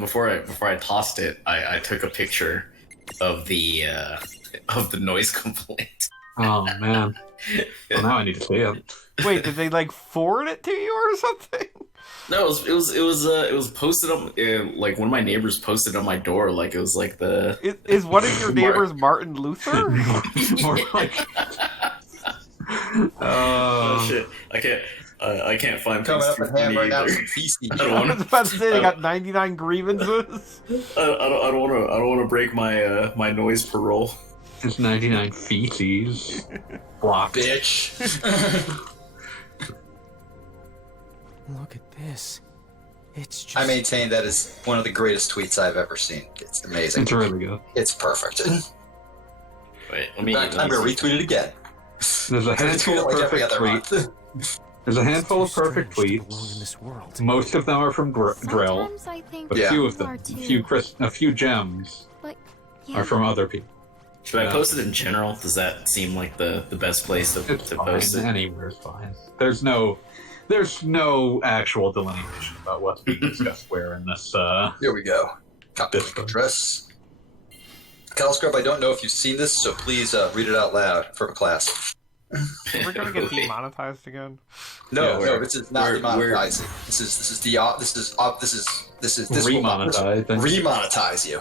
Before I tossed it, I took a picture of the noise complaint. Oh man. Well, now I need to see it. Wait, did they like forward it to you or something? No, it was posted up like one of my neighbors posted on my door. Like it was like the Is one of your neighbors Martin Luther? More like... oh shit! I can't find coming up and hammering out either. some feces. I don't I want was about to say they got 99 grievances. I don't want to break my my noise parole. It's 99 feces. Blocked. Bitch. Look at this. It's just... I maintain that is one of the greatest tweets I've ever seen. It's amazing. It's really good. It's perfect. Wait, In fact, I'm going to retweet it again. There's a handful of like every perfect other tweets. month. There's a handful of perfect Strange to belong in tweets. this world. Most of them are from Drill. Sometimes I think A Yeah. few of you them, are too. a few gems But are from other people. Should I post it in general? Does that seem like the best place to It's post fine. it? Anywhere's fine. There's no actual delineation about what's being discussed where in this. Here we go. Copy This link one. address. CaliScrub, I don't know if you've seen this, so please read it out loud for a class. We're gonna get demonetized again. No, Yeah, no, this is not we're- demonetizing. This is this will Remonetized. remonetize you.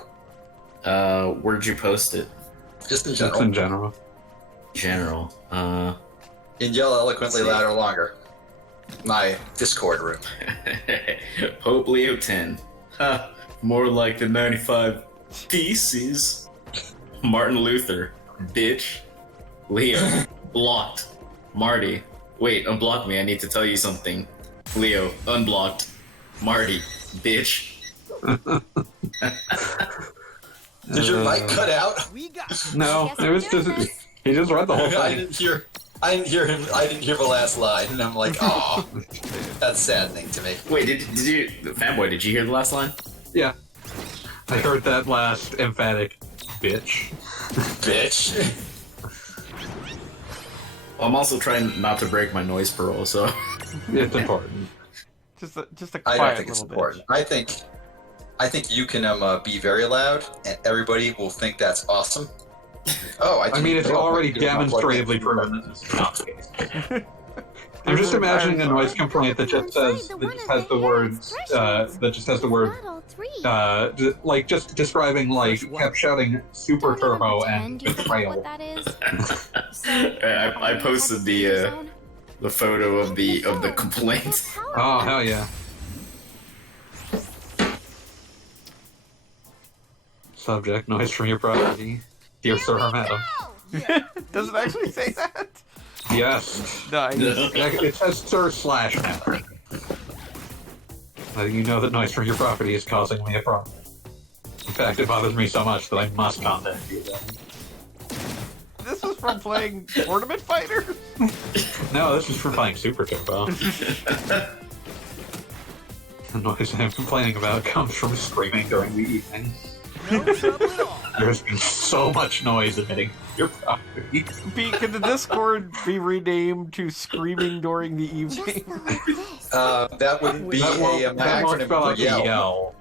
Where'd you post it? Just in It's general. in general. General. And yell eloquently Let's see. louder longer. My Discord room. Pope Leo 10. Huh, more like the 95 feces. Martin Luther. Bitch. Leo. Blocked. Marty. Wait, unblock me. I need to tell you something. Leo. Unblocked. Marty. Bitch. Did your mic cut out? No, I it was guess I'm just doing he just read the whole I thing. didn't hear. I didn't hear him. I didn't hear the last line, and I'm like, oh, that's saddening to me. Wait, did you... Fanboy, did you hear the last line? Yeah, I heard that last emphatic bitch. Bitch. Well, I'm also trying not to break my noise parole, so... It's important. Just a I quiet don't think it's little important. bit. I think you can be very loud, and everybody will think that's awesome. Oh, I mean, it's already demonstratively proven that this is not the case. I'm just imagining a noise complaint that just says that just has the words like just describing like kept shouting super turbo and betrayal. I posted the photo of the complaint. Oh hell yeah! Subject: noise from your property. Dear Sir Madam. Does it actually say that? Yes. Nice. It says Sir / Madam. You know that noise from your property is causing me a problem. In fact, it bothers me so much that I must contact you about it. This is from playing Tournament Fighter? No, this is for playing Super Turbo. The noise I'm complaining about comes from screaming during the evening. There's been so much noise emitting from your property. Can the Discord be renamed to Screaming During the Evening? That wouldn't be That won't acronym spell for out the yell. yell.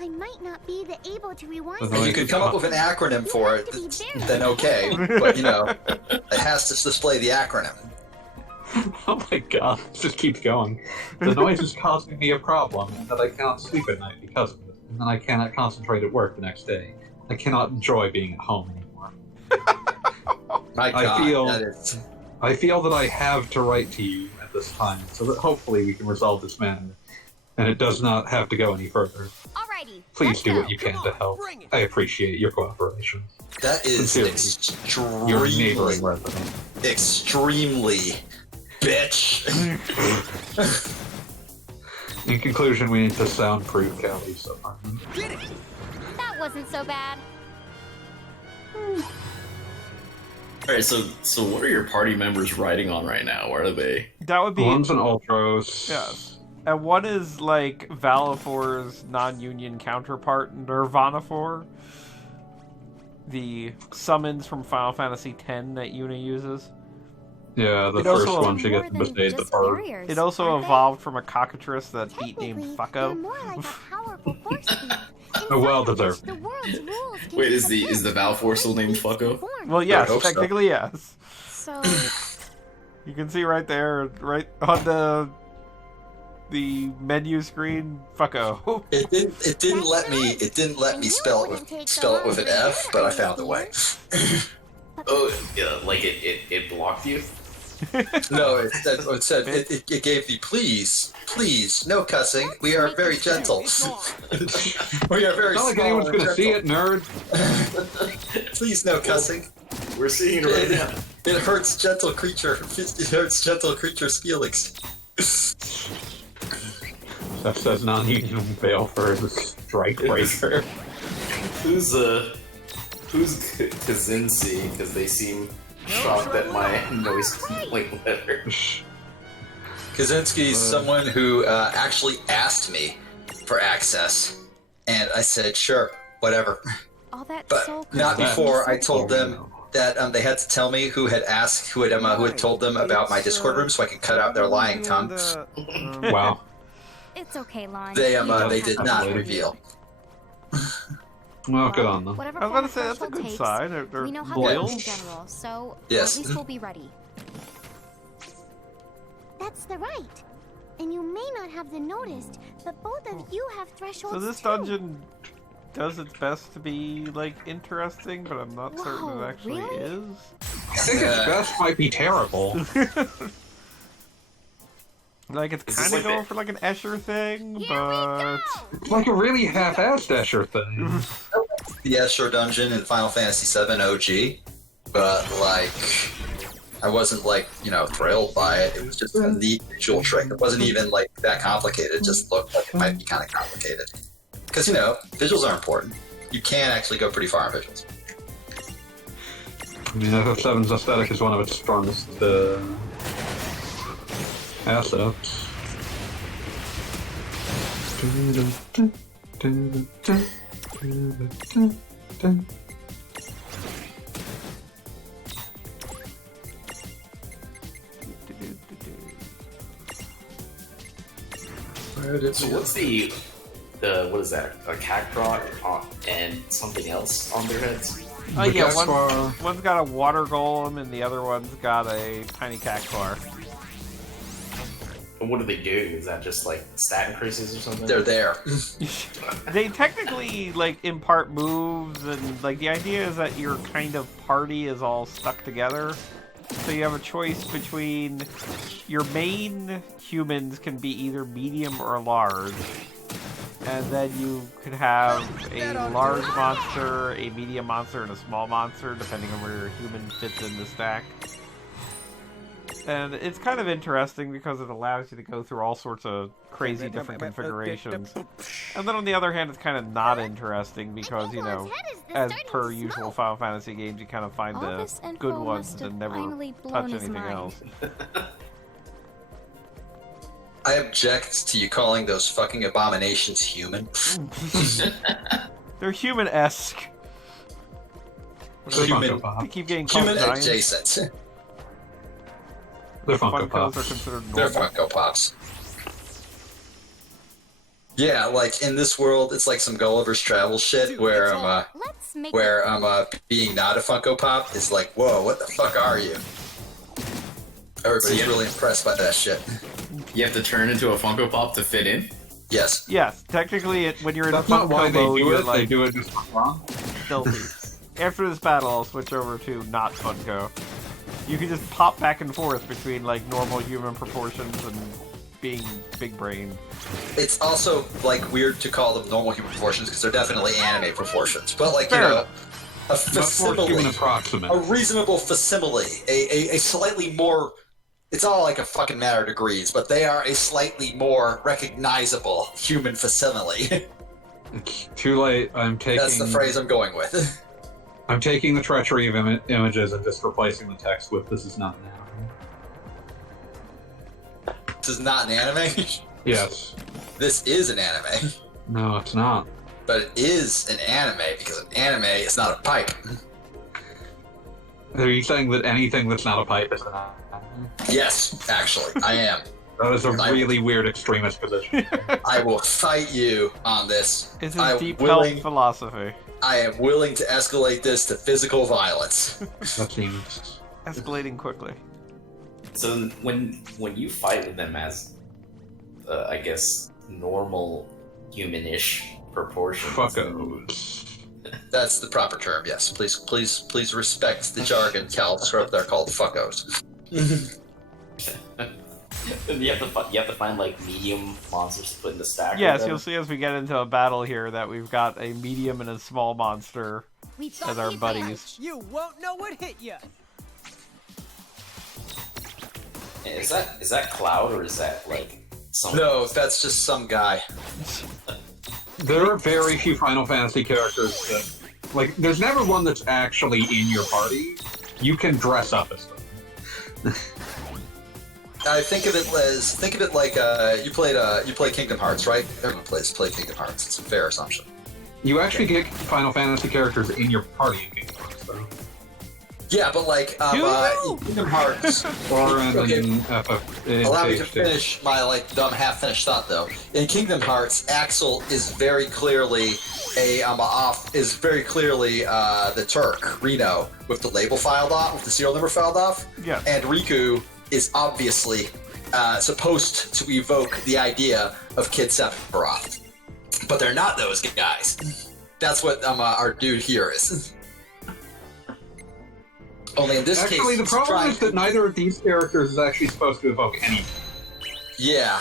I might not be able to rewind. The If noise you could is come up not- with an acronym for it, then okay. But it has to display the acronym. Oh my god, it just keeps going. The noise is causing me a problem, and that I cannot sleep at night because of it, and then I cannot concentrate at work the next day. I cannot enjoy being at home anymore. My God, feel- that is. I feel that I have to write to you at this time, so that hopefully we can resolve this matter, and it does not have to go any further. Alrighty. Please let's do go. what you can to help. I appreciate your cooperation. That is Sincerely, your neighboring extremely, resident. extremely, bitch. In conclusion, we need to soundproof Callie's apartment. That wasn't so bad. Alright, so what are your party members riding on right now? Where are they? That would be... One's an Ultros. Yes. And one is like Valifor's non-union counterpart, Nirvanafor. The summons from Final Fantasy X that Yuna uses. Yeah, the It first also- one she gets to invade the bird. It also evolved from a cockatrice that Pete named Fucko. Oh, well deserved. Wait, is the Valforcel named Fucko? Well, I yes, hope so. technically yes. So, You can see right there, right on the menu screen, Fucko. It didn't let me spell it with an F, but I found a way. Oh, yeah, like it blocked you? No, it gave the please, no cussing. We are very gentle. We are very It's not like small anyone's and gonna see it, gentle. nerd. Please, no cussing. We're seeing it right now. It hurts gentle creature. It hurts gentle creature's feelings. That says non-union bail for the strike breaker. Who's Kazinsi? Because they seem shocked at my noise complaint letter. Kaczynski's someone who actually asked me for access, and I said sure, whatever. all that But soul not connection before is I so told them that they had to tell me who had told them about my Discord room, so I could cut out their lying tongue. Wow. It's okay, Lon. They You don't they have did to not worry. reveal. Well, good on them. Whatever I was about to say, form that's a threshold good takes, sign. They're we know how loyal. to in general, so Yes. at least we'll be ready. That's the right. And you may not have noticed, but both of you have thresholds So this too. dungeon does its best to be, like, interesting, but I'm not certain Whoa, it actually really? is. I think its best might be terrible. Like, it's Is this kind of like going the- for, like, an Escher thing, Here we but... go! It's like a really half-assed Escher thing. The Escher dungeon in Final Fantasy VII OG, but like I wasn't like thrilled by it. It was just a neat visual trick. It wasn't even like that complicated. It just looked like it might be kind of complicated. Because visuals are important. You can actually go pretty far in visuals. I mean, FF7's aesthetic is one of its strongest assets. So what's the what is that? A cacroc and something else on their heads? Oh yeah, Cactuar. one's got a water golem and the other one's got a tiny cactuar. And what do they do? Is that just like stat increases or something? They're there. They technically like impart moves, and like the idea is that your kind of party is all stuck together. So you have a choice between your main humans can be either medium or large, and then you could have a large monster, a medium monster, and a small monster, depending on where your human fits in the stack. And it's kind of interesting because it allows you to go through all sorts of crazy different configurations. And then on the other hand, it's kind of not interesting because, as per usual Final Fantasy games, you kind of find All the this info good ones must have and never finally blown touch his anything mind. else. I object to you calling those fucking abominations human. They're human-esque. They're Human- Funko Pop. They keep getting called Human giants. adjacent. They're Funko Funkos Pops. are considered They're normal. Funko Pops. Yeah, like in this world, it's like some Gulliver's Travel shit where Let's make being not a Funko Pop is like, whoa, what the fuck are you? Everybody's Yeah. really impressed by that shit. You have to turn into a Funko Pop to fit in? Yes. Yes, technically, when you're in That's a not why Funko they mode, do you're it. They like do it just for fun. stealthy. After this battle, I'll switch over to not Funko. You can just pop back and forth between like normal human proportions and being big brain. It's also like weird to call them normal human proportions because they're definitely anime proportions. But like, Fair a Much more human facsimile, approximate. a reasonable facsimile, a slightly more, it's all like a fucking matter of degrees, but they are a slightly more recognizable human facsimile. It's too late. I'm taking. That's the phrase I'm going with. I'm taking the treachery of images and just replacing the text with "This is not an anime." This is not an anime. Yes. This is an anime. No, it's not. But it is an anime because an anime is not a pipe. Are you saying that anything that's not a pipe is an anime? Yes, actually, I am. That is a really weird extremist position. I will fight you on this. It's I'm his deep willing- health philosophy. I am willing to escalate this to physical violence. That seems... Escalating quickly. So when you fight with them as, I guess, normal humanish proportions. Fuckos. That's the proper term. Yes, please respect the jargon. CaliScrub, they're called fuckos. You have to find like medium monsters to put in the stack. Yes, with them. you'll see as we get into a battle here that we've got a medium and a small monster as our buddies. You won't know what hit you. Is that Cloud or is that like some? No, that's just some guy. There are very few Final Fantasy characters that... Like, there's never one that's actually in your party. You can dress up as them. I think of it like you play Kingdom Hearts, right? Everyone play Kingdom Hearts. It's a fair assumption. You actually get Final Fantasy characters in your party in Kingdom Hearts, though. Yeah, but like Kingdom Hearts. Or Okay. in Allow me to Phase 2. finish my dumb half-finished thought though. In Kingdom Hearts, Axel is very clearly the Turk, Reno, with the label filed off, with the serial number filed off. Yeah. And Riku is obviously supposed to evoke the idea of Kid Sephiroth. But they're not those guys. That's what our dude here is. Only in this case, Actually, the he's problem trying is that neither of these characters is actually supposed to evoke anything. Yeah.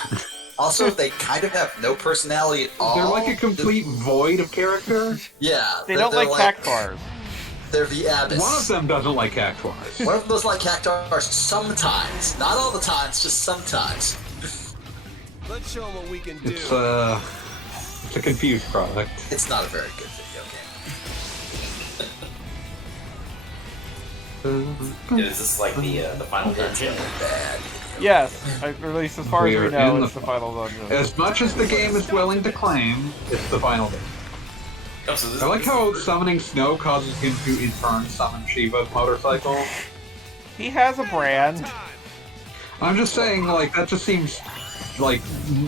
Also, they kind of have no personality at all. They're like a complete void of character. Yeah. They don't like cactuars. They're the abyss. One of them doesn't like cactuars. One of those like cactuars sometimes. Not all the times, just sometimes. Let's show them what we can do. It's a confused product. It's not a very good video Is this like the final dungeon? game. Bad. Yes, at least as far as We we are know, in it's the- the final dungeon. As much as the game is willing to claim, it's the final game. Oh, so this, I like how summoning snow causes him to in turn summon Shiva's motorcycle. He has a brand. I'm just saying, like, that just seems like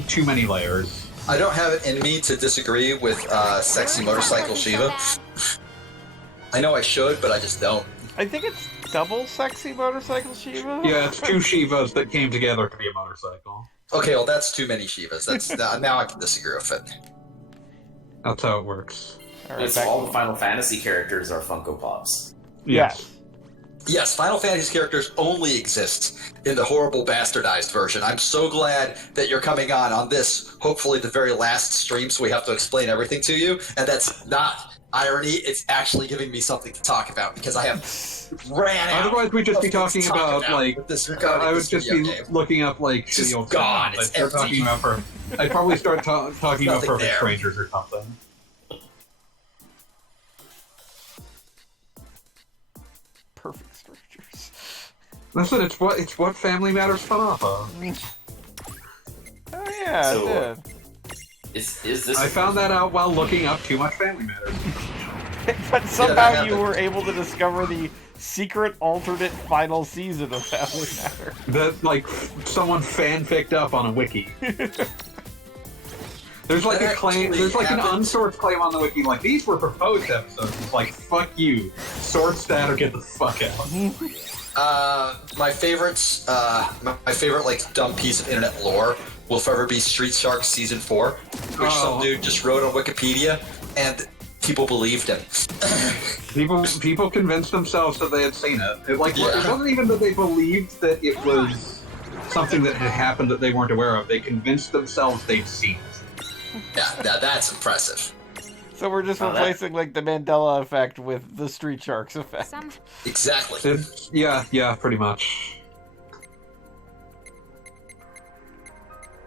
too many layers. I don't have it in me to disagree with sexy motorcycle Shiva. I know I should, but I just don't. I think it's double sexy motorcycle Shiva. Yeah, it's two Shivas that came together to be a motorcycle. Okay, well that's too many Shivas. That's now I can disagree with it. That's how it works. All right, so back- all the Final Fantasy characters are Funko Pops. Yes. Yes, Final Fantasy characters only exist in the horrible bastardized version. I'm so glad that you're coming on this, hopefully the very last stream, so we have to explain everything to you. And that's not irony, it's actually giving me something to talk about, because I have ran out. Otherwise, we'd just be of things talking to talk about, like, with this regarding I would this just video be game. looking up, like, Just shitty old gone, films. it's I'd start empty. talking about I'd probably start talking about Nothing Perfect there. Strangers or something. Perfect strangers. Listen, it's what Family Matters spun off of. Oh yeah, So, it Is this? I found that out while looking up Too Much Family Matters. did. But that somehow you happened. were able to discover the secret alternate final season of Family Matter. That, like, someone fanficked up on a wiki. There's like That a claim, actually there's like an happened. unsourced claim on the wiki, like, these were proposed episodes. It's like, fuck you. Source that or get the fuck out. My favorites, my favorite like dumb piece of internet lore will forever be Street Sharks Season 4, which some Oh. dude just wrote on Wikipedia, and people believed him. People convinced themselves that they had seen it. It Yeah. wasn't even that they believed that it was something that had happened that they weren't aware of. They convinced themselves they'd seen it. Yeah, that's impressive. So we're just Oh, that- replacing like the Mandela effect with the Street Sharks effect. Some Exactly. Yeah, pretty much.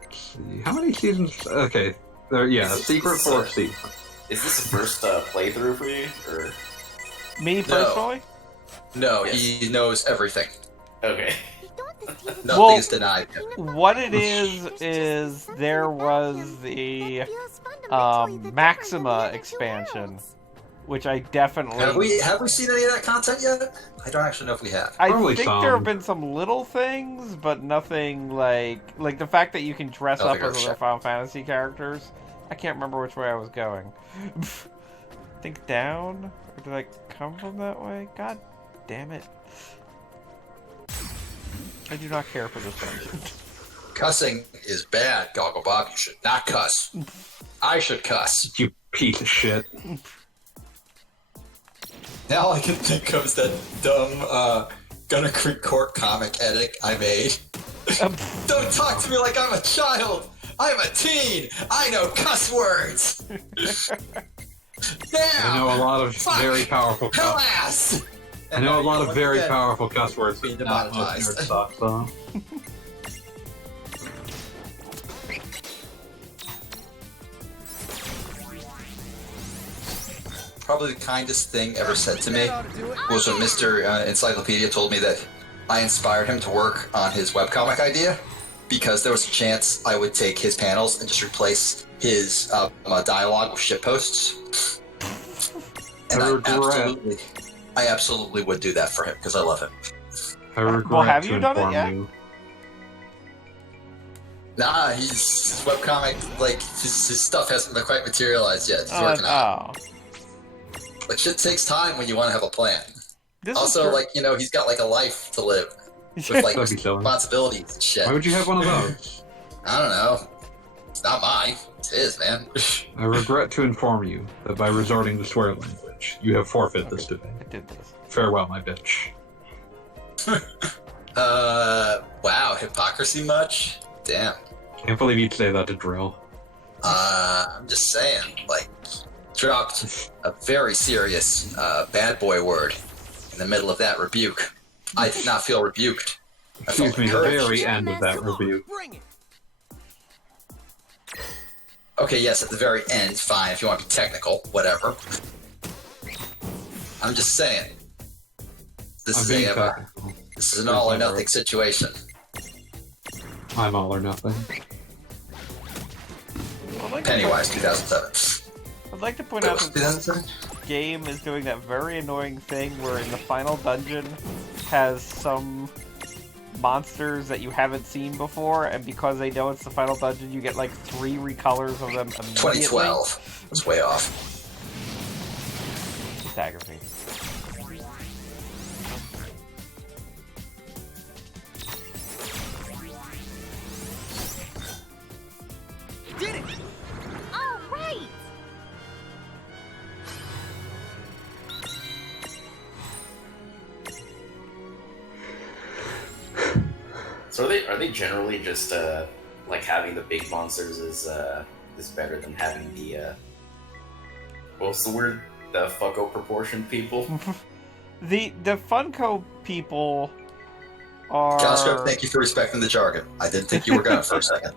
Let's see. How many seasons? Okay. Secret Fourth season. Is this the first playthrough for you, or Me personally? No, Yes. he knows everything. okay? we thought this season Nothing Well- is denied him. What it is there was the Maxima expansion, which I definitely... Have we seen any of that content yet? I don't actually know if we have. I Probably think some. there have been some little things, but nothing like the fact that you can dress up as other Final Fantasy characters. I can't remember which way I was going. I think down? Or did I come from that way? God damn it. I do not care for this dungeon. Cussing is bad, Goggle Bob. You should not cuss. I should cuss. You piece of shit. Now all I can think of is that dumb Gunner Creek Court comic edit I made. Don't talk to me like I'm a child! I'm a teen! I know cuss words! Damn! I know a lot of very powerful Hell-ass! I know a lot of very powerful cuss words, being but not most demonetized. nerd stuff, so... Probably the kindest thing ever said to me was when Mr. Encyclopedia told me that I inspired him to work on his webcomic idea because there was a chance I would take his panels and just replace his dialogue with shitposts. And I absolutely would do that for him because I love him. I regret Well, have to you done it inform yet? you. Nah, his webcomic, like, his stuff hasn't been quite materialized yet. He's working on it. Like, shit takes time when you want to have a plan. This Also, like, you know, he's got, like, a life to live with, like, That'd be silly. responsibilities and shit. Why would you have one of those? I don't know. It's not mine. It's his, man. I regret to inform you that by resorting to swear language, you have forfeit this debate. I did this. Farewell, my bitch. Wow, hypocrisy much? Damn. Can't believe you'd say that to Drill. I'm just saying, like, dropped a very serious bad boy word in the middle of that rebuke. I did not feel rebuked. I felt Excuse me, the encouraged. very end of that Come on, rebuke. bring it. Okay, yes, at the very end, fine, if you want to be technical, whatever. I'm just saying. This is this is an all or nothing situation. I'm all or nothing. Pennywise, 2007. I'd like to point out that this 2007? game is doing that very annoying thing where in the final dungeon has some monsters that you haven't seen before, and because they know it's the final dungeon, you get like 3 recolors of them immediately. 2012. It's way off. It's aggravating. Did it! All right. So are they generally just like having the big monsters is better than having the what's the word? The fucko proportion people? The Funko people are... CaliScrub, thank you for respecting the jargon. I didn't think you were gonna for a second.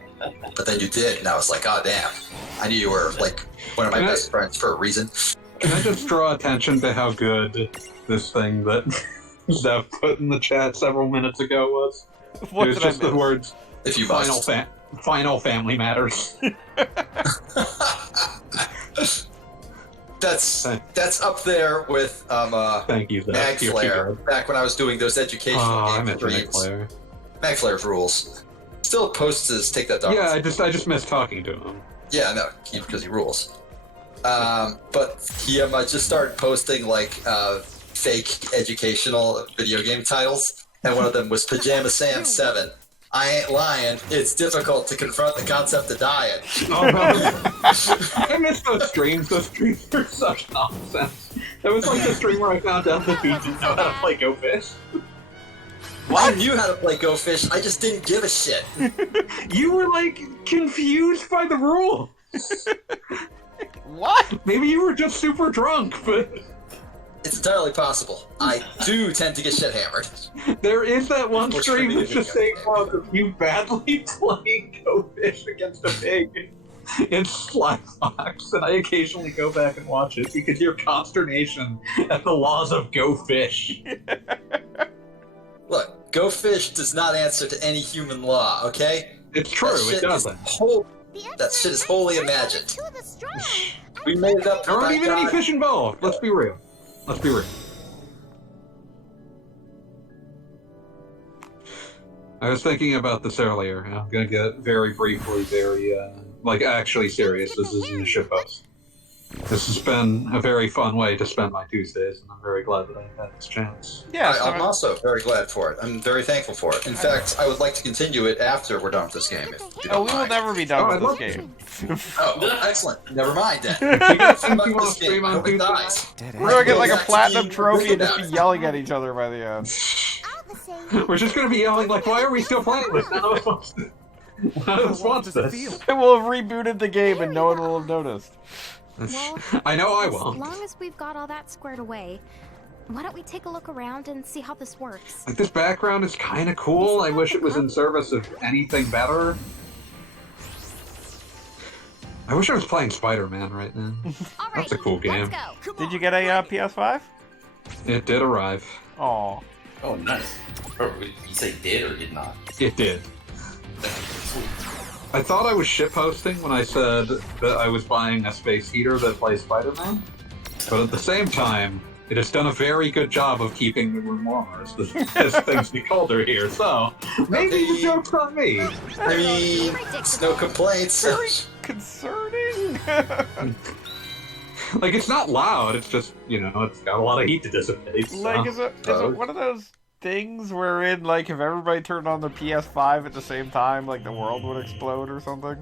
But then you did, and I was like, oh damn. I knew you were like one of my best friends for a reason. Can I just draw attention to how good this thing that Zev put in the chat several minutes ago was? What It was did I just the miss? words If you final, must. final family matters. That's up there with Thank you, Zev. Mag You're too Flare. good. Back when I was doing those educational Oh, I game meant Mag streams. Flare. Mag Flare's rules. Still posts his Take That Dog. Yeah, I just missed talking to him. Yeah, no, because he rules. But he just started posting like fake educational video game titles, and one of them was Pajama Sam 7. I ain't lying. It's difficult to confront the concept of dying. Oh, no. I missed those streams. Those streams are such nonsense. That was like the stream where I found out that he didn't know how to play Go Fish. I knew how to play Go Fish. I just didn't give a shit. You were like confused by the rule. What? Maybe you were just super drunk, but It's entirely possible. I do tend to get shit hammered. there is that one Which stream one that's do you just saying of you badly playing Go Fish against a pig in Slyfox, and I occasionally go back and watch it because your consternation at the laws of Go Fish. Look, Go Fish does not answer to any human law, okay? It's true, That it shit is doesn't. That shit is wholly imagined. To the strong. We made it up. There aren't my even any God. fish involved. Let's be real. Let's be real. I was thinking about this earlier, and I'm gonna get very briefly, like, actually serious. This isn't a shitpost. This has been a very fun way to spend my Tuesdays, and I'm very glad that I had this chance. Yeah, so I'm also very glad for it. I'm very thankful for it. In fact, I would like to continue it after we're done with this game. If you oh, don't we will mind. never be Oh, done I'd with love this game. Oh, well, excellent. Never mind then. If you guys think Fuck you want to this game. stream I on hope it Tuesday dies. Dead We're gonna get like a Back to platinum being trophy and freaked just be out. yelling at each other by the end. night, we're just gonna be yelling like, "Why are we still playing this? None of us wants this." We'll have rebooted the game and no one will have noticed. Well, I know I as won't. long as we've got all that squared away, why don't we take a look around and see how this works? Like, this background is kind of cool. I wish it was in service of anything better. I wish I was playing Spider-Man right now. That's a cool game. Let's go. Did you get a PS5? It did arrive. Oh, Oh, nice. Or you say did or did not? It did. I thought I was shitposting when I said that I was buying a space heater that plays Spider-Man, but at the same time, it has done a very good job of keeping the room warmer as things get colder here, so maybe the joke's on me. I mean, it's no complaints. very concerning. Like, it's not loud, it's just, you know, it's got a lot of heat to dissipate. So. Like, is it one of those things wherein, like, if everybody turned on the PS5 at the same time, like, the world would explode or something?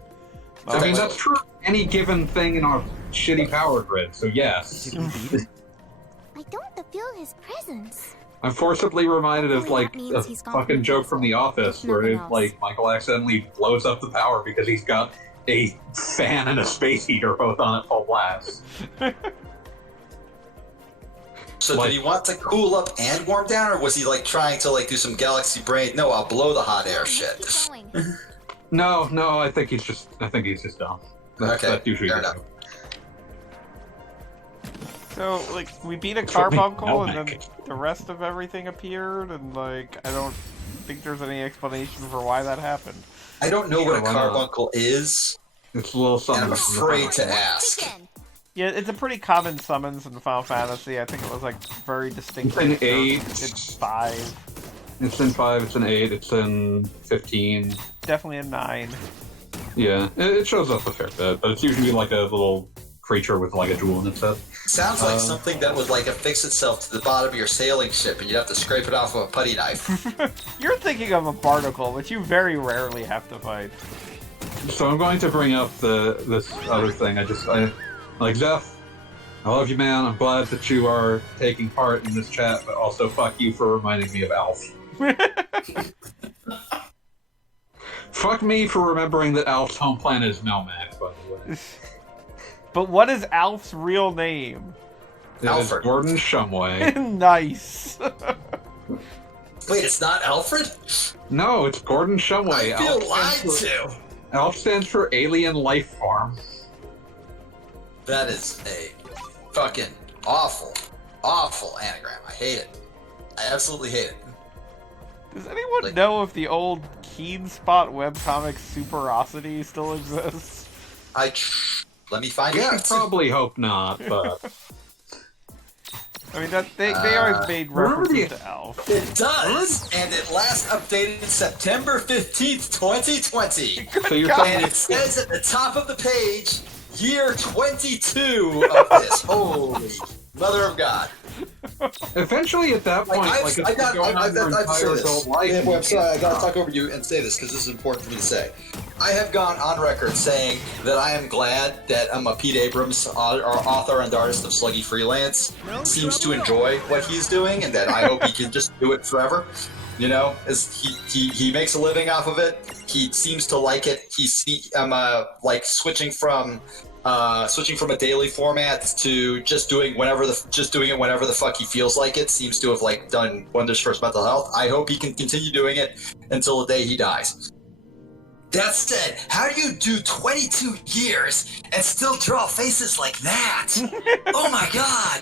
I mean, that's true of any given thing in our shitty power grid, so yes. I don't feel his presence. I'm forcibly reminded of, Hopefully like, that means a he's gone fucking from joke from The Office, where, Nothing it, else. like, Michael accidentally blows up the power because he's got a fan and a space heater both on at full blast. So Like- did he want to cool up and warm down, or was he like trying to like do some galaxy brain? No, I'll blow the hot air shit. Keep going. No, I think he's just dumb. That's usually fair the enough. joke. So, like, we beat a It's what we carbuncle know, and then Mac. the rest of everything appeared, and, like, I don't think there's any explanation for why that happened. I don't know Sure, what a why not? carbuncle is, It's a little and something. I'm afraid to ask. Begin. Yeah, it's a pretty common summons in Final Fantasy. I think it was, like, very distinctly. It's in 8. It's 5. It's in 5, it's in 8, it's in 15. Definitely a 9. Yeah, it shows up a fair bit, but it's usually like a little creature with like a jewel in its head. Sounds like something that would like affix itself to the bottom of your sailing ship, and you'd have to scrape it off with a putty knife. You're thinking of a barnacle, which you very rarely have to fight. So I'm going to bring up this other thing. I like, Zeph, I love you, man. I'm glad that you are taking part in this chat, but also fuck you for reminding me of Alf. Fuck me for remembering that Alf's home planet is Melmac, by the way. But what is Alf's real name? It is Alfred. Gordon Shumway. Nice. Wait, it's not Alfred? No, it's Gordon Shumway. I feel lied stands for- to. Alf stands for Alien Life Form. That is a fucking awful, awful anagram. I hate it. I absolutely hate it. Does anyone Like- know if the old Keen Spot webcomic Superosity still exists? Let me find I out. probably hope not, but I mean, they always made remember references the- to Alf. It does, and it last updated September 15th, 2020. so you're God. And saying it says at the top of the page, year 22 of this. Holy mother of God. eventually at that point, Like, like, it's been going on your I've said entire this. adult life. Yeah, and well, you I'm sorry, I can't gotta stop. talk over you and say this because this is important for me to say. I have gone on record saying that I am glad that Pete Abrams, our author and artist of Sluggy Freelance, seems to enjoy what he's doing, and that I hope he can just do it forever. You know, as he makes a living off of it. He seems to like it. Like switching from a daily format to just doing it whenever the fuck he feels like it. Seems to have like done wonders for his mental health. I hope he can continue doing it until the day he dies. That said, how do you do 22 years and still draw faces like that? Oh my god,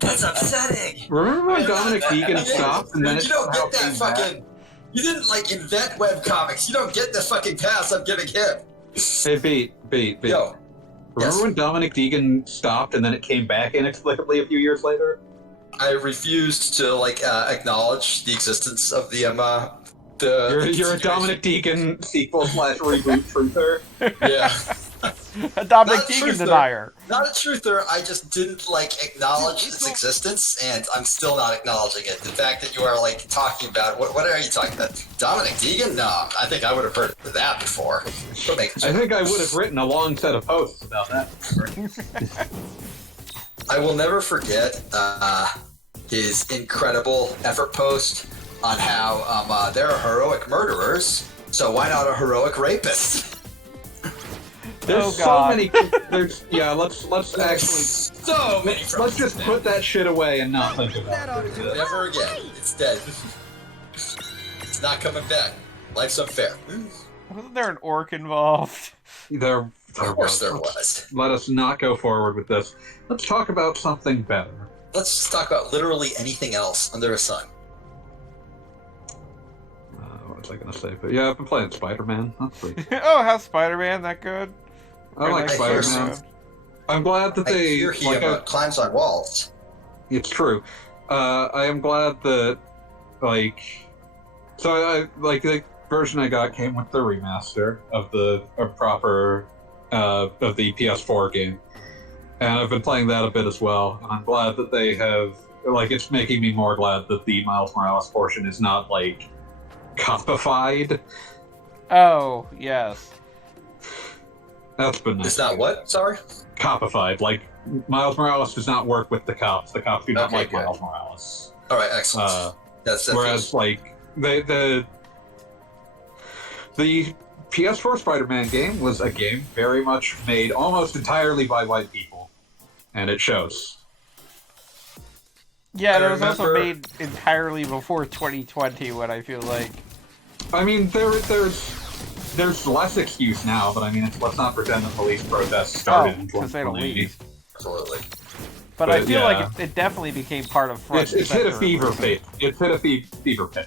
that's upsetting. Remember when Dominic Deegan stopped and then You don't get that came back? fucking. You didn't like invent webcomics. You don't get the fucking pass I'm giving him. Hey, beat. Yo. Remember when Dominic Deegan stopped and then it came back inexplicably a few years later? I refused to acknowledge the existence of the You're a Dominic Deegan sequel / reboot truther. Yeah. A Dominic Not a Deegan truther. denier. Not a truther, I just didn't acknowledge its existence, and I'm still not acknowledging it. The fact that you are talking about what are you talking about? Dominic Deegan? No, I think I would have heard of that before. I think I would have written a long set of posts about that. I will never forget his incredible effort post on how there are heroic murderers, so why not a heroic rapist? There's God. so many. Let's actually. So many. Let's just put that shit away and not think about That ought to it. do it. Never again. It's dead. It's not coming back. Life's unfair. Wasn't there an orc involved? There Of course there was. Let us not go forward with this. Let's talk about something better. Let's just talk about literally anything else under the sun. What was I gonna say? But yeah, I've been playing Spider-Man. That's pretty. Oh, how's Spider-Man that good? I like I hear Spider-Man. I'm glad that I they hear he I- climbs on walls. It's true. I am glad that so I the version I got came with the remaster of the proper of the PS4 game, and I've been playing that a bit as well. And I'm glad that they have it's making me more glad that the Miles Morales portion is not copified. Oh, yes. That's been nice. It's not what? Sorry? Copified. Miles Morales does not work with the cops. The cops do not Okay, like good. Miles Morales. Alright, excellent. That's Whereas, the PS4 Spider-Man game was a game very much made almost entirely by white people, and it shows. Yeah, I and it was also remember- made entirely before 2020, what I feel like. I mean, there's less excuse now, but I mean, let's not pretend the police protests started in because they don't 2020. leave. Absolutely. But I But, feel yeah. like it definitely became part of front. It's hit a center fever recently. pitch. It's hit a fever pitch.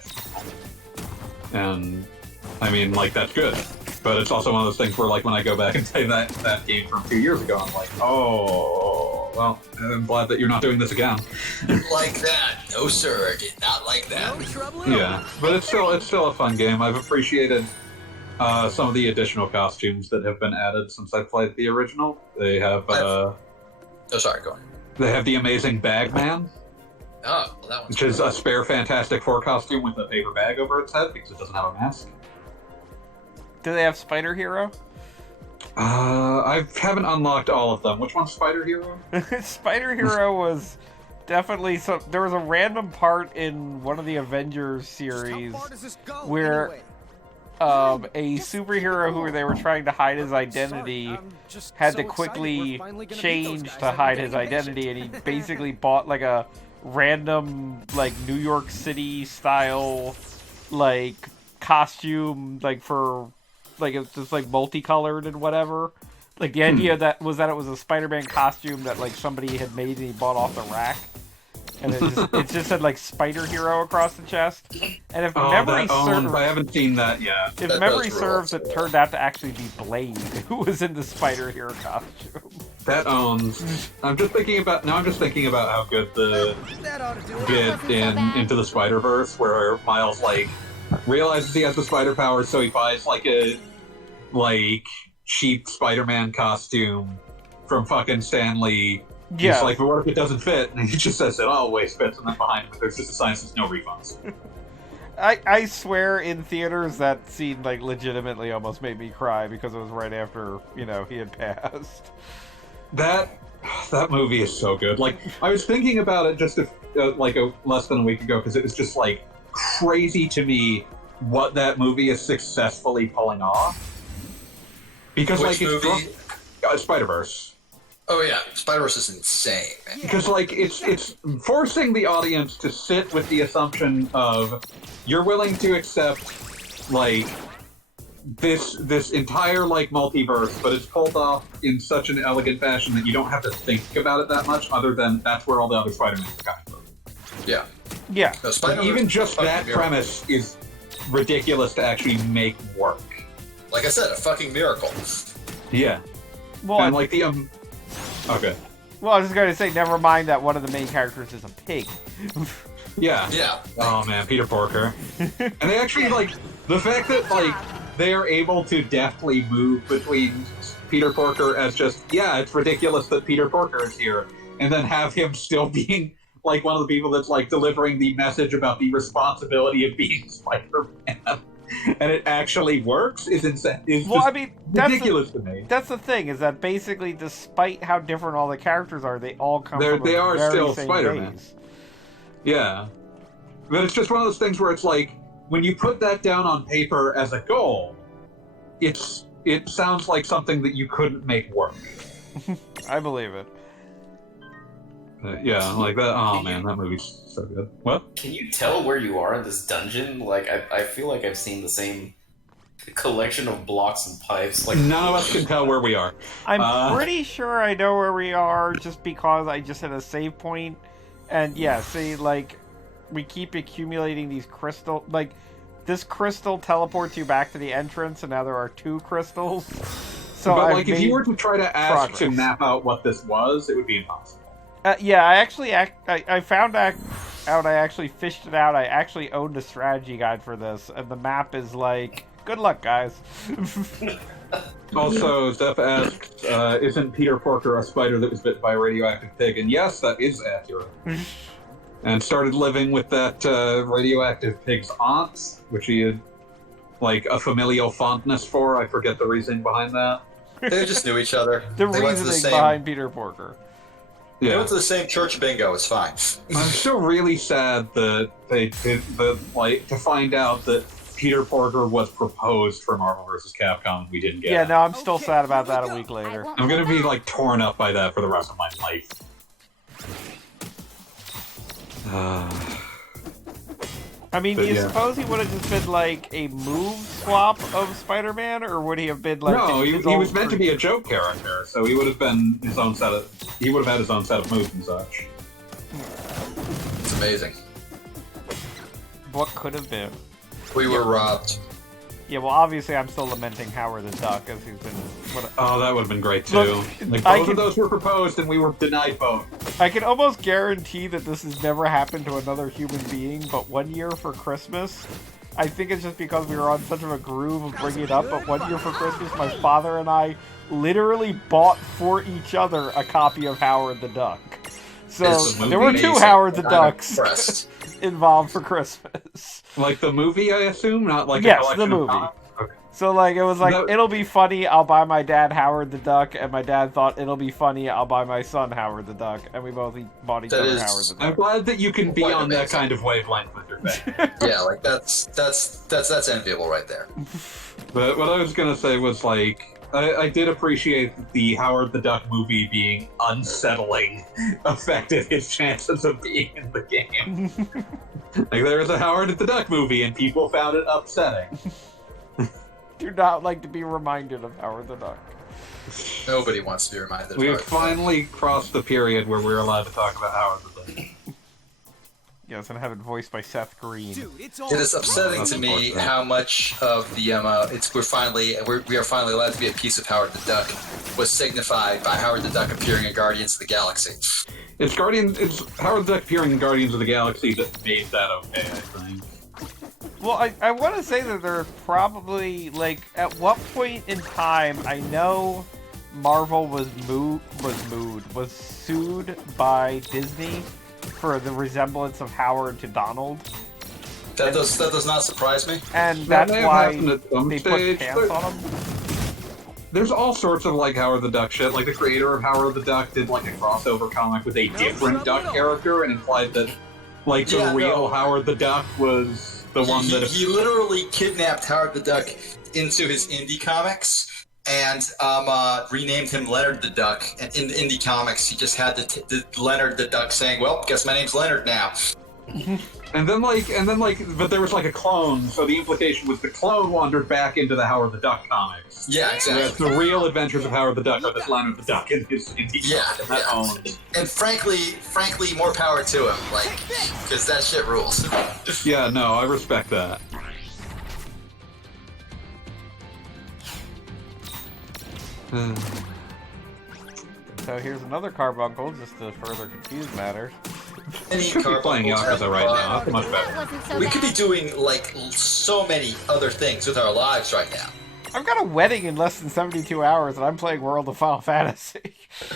And, I mean, that's good. But it's also one of those things where, when I go back and play that game from 2 years ago, I'm like, oh, well, I'm glad that you're not doing this again. Like that. No, sir. I did not like that. No trouble at all. Yeah, but it's still a fun game. I've appreciated some of the additional costumes that have been added since I played the original. They have Oh, sorry. Go on. they have the amazing Bagman, Oh, well, that one's which is a spare Fantastic Four costume with a paper bag over its head because it doesn't have a mask. Do they have Spider Hero? I haven't unlocked all of them. Which one's Spider Hero? Spider Hero was definitely so. There was a random part in one of the Avengers series How far does this go, where anyway? a superhero who they were trying to hide his identity Sorry, I'm just had so to excited quickly we're finally gonna meet those change guys to on hide the his convention. identity, and he basically bought a random New York City style costume for it's just multicolored and whatever. The idea that it was a Spider-Man costume that somebody had made and he bought off the rack. And it just said Spider Hero across the chest. And if memory serves, I haven't seen that yet. if That memory does serves, rule. it turned out to actually be Blade, who was in the Spider Hero costume. That owns. I'm just thinking about how good the That ought to do it. bit wasn't so in bad. Into the Spider-Verse where Miles realizes he has the spider power, so he buys a cheap Spider-Man costume from fucking Stan Lee. Yeah. He's like, but what if it doesn't fit? And he just says it always fits, and then behind him there's just a sign that says no refunds. I swear in theaters that scene legitimately almost made me cry because it was right after, he had passed. That movie is so good. I was thinking about it just less than a week ago because it was just crazy to me what that movie is successfully pulling off. Because Which movie? Spider-Verse. Oh, yeah. Spider-Verse is insane, man. Because it's forcing the audience to sit with the assumption of you're willing to accept this entire multiverse, but it's pulled off in such an elegant fashion that you don't have to think about it that much, other than that's where all the other Spider-Man are coming from. Yeah. Yeah. No, But Spider-Verse even just fucking that miracle. premise is ridiculous to actually make work. Like I said, a fucking miracle. Yeah. Well, And like the okay. well, I was just going to say, never mind that one of the main characters is a pig. Yeah. Yeah. Oh man, Peter Porker. And they actually like the fact that like they are able to deftly move between Peter Porker as just, yeah, it's ridiculous that Peter Porker is here, and then have him still being like one of the people that's like delivering the message about the responsibility of being Spider-Man. And it actually works is insane. Is Well, I mean, that's ridiculous to me. That's the thing, is that basically, despite how different all the characters are, they all come from They the are very still same Spider-Man. base. Yeah. But it's just one of those things where it's like, when you put that down on paper as a goal, it sounds like something that you couldn't make work. I believe it. Yeah, like that. Oh man, that movie's so good. What? Can you tell where you are in this dungeon? Like, I feel like I've seen the same collection of blocks and pipes. Like, None of us can tell where we are. I'm pretty sure I know where we are, just because I just hit a save point. And yeah, see, like, we keep accumulating these crystal, like, this crystal teleports you back to the entrance, and now there are 2 crystals. So But I've like, if you made were to try to ask to progress. map out what this was, it would be impossible. Yeah, I actually, I found out, I actually fished it out. I actually owned a strategy guide for this, and the map is like, good luck, guys. Also, Zeph asks, isn't Peter Porker a spider that was bit by a radioactive pig? And yes, that is accurate. And started living with that radioactive pig's aunt, which he had, like, a familial fondness for. I forget the reasoning behind that. They just knew each other. The They went to the reasoning same. behind Peter Porker. They Yeah. went to the same church bingo. It's fine. I'm still really sad that they did to find out that Peter Porker was proposed for Marvel vs. Capcom. We didn't get. Yeah, it. no, I'm still sad about that a Here we week go. later. I won't I'm gonna hold be back. like torn up by that for the rest of my life. I mean, do But you yeah. suppose he would have just been like a move swap of Spider-Man, or would he have been like? No, his he own was meant to be creature? a joke character, so he would have been his own set of. He would have had his own set of moves and such. It's amazing. What could have been? We were robbed. Yeah, well, obviously, I'm still lamenting Howard the Duck, as he's been. Oh, that would have been great too. Look, Like I both can- of those were proposed, and we were denied both. I can almost guarantee that this has never happened to another human being, but one year for Christmas, I think it's just because we were on such of a groove of bringing it up, but one year for Christmas, my father and I literally bought for each other a copy of Howard the Duck. So It's there were 2 amazing. Howard the I'm Ducks impressed. involved for Christmas. Like the movie, I assume, not like Yes, a collection the of movie. comics? Okay. So like it was like, No. it'll be funny, I'll buy my dad Howard the Duck, and my dad thought it'll be funny, I'll buy my son Howard the Duck, and we both bought each That other is- Howard the I'm Duck. glad that you can be Quite on that amazing. kind of wavelength with your family. Yeah, like that's enviable right there. But what I was gonna say was like, I did appreciate the Howard the Duck movie being unsettling affected his chances of being in the game. Like there was a Howard the Duck movie and people found it upsetting. Do not like to be reminded of Howard the Duck. Nobody wants to be reminded. We of have it. finally crossed the period where we're allowed to talk about Howard the Duck. Yes, and have it voiced by Seth Green. Dude, it's all. It is upsetting to me Unfortunate. how much of the we are finally allowed to be a piece of Howard the Duck was signified by Howard the Duck appearing in Guardians of the Galaxy. It's Howard the Duck appearing in Guardians of the Galaxy that made that okay, I think. Well, I want to say that there's probably, like, at what point in time, I know Marvel was sued by Disney for the resemblance of Howard to Donald, That does not surprise me. and That that's may have why happened at some they stage. put pants on him. There's all sorts of like Howard the Duck shit. Like the creator of Howard the Duck did like a crossover comic with a different Duck character and implied that like the Yeah, real no. Howard the Duck was the one that He literally kidnapped Howard the Duck into his indie comics and renamed him Leonard the Duck. And in the indie comics, he just had the Leonard the Duck saying, "Well, guess my name's Leonard now." and then but there was like a clone, so the implication was the clone wandered back into the Howard the Duck comics. Yeah, Whereas exactly. the real adventures of Howard the Duck are this Leonard the Duck in his indie Yeah, comic that yeah. owns. And frankly, more power to him. Like, because that shit rules. Yeah, no, I respect that. So here's another carbuncle, just to further confuse matters. Any Could be playing carbuncles Yakuza right now. That's much That better. wasn't so We bad. could be doing like so many other things with our lives right now. I've got a wedding in less than 72 hours, and I'm playing World of Final Fantasy.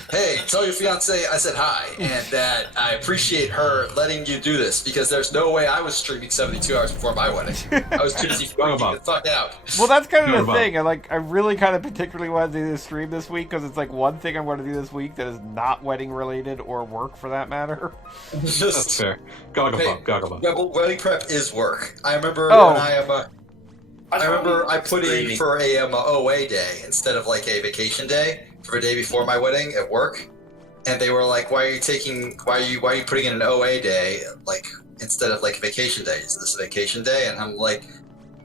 Hey, tell your fiance I said hi and that I appreciate her letting you do this because there's no way I was streaming 72 hours before my wedding. I was too busy freaking the fuck out. Well, that's kind of the Goggle thing. I really kind of particularly want to do this stream this week because it's like one thing I'm going to do this week that is not wedding related or work for that matter. That's fair. Goggle Hey, Bob, Goggle Bob. Rebel wedding prep is work. I remember Oh. when I remember I put in for a OA day instead of like a vacation day for a day before my wedding at work, and they were like, "Why are you putting in an OA day like instead of like a vacation day? Is this a vacation day?" And I'm like,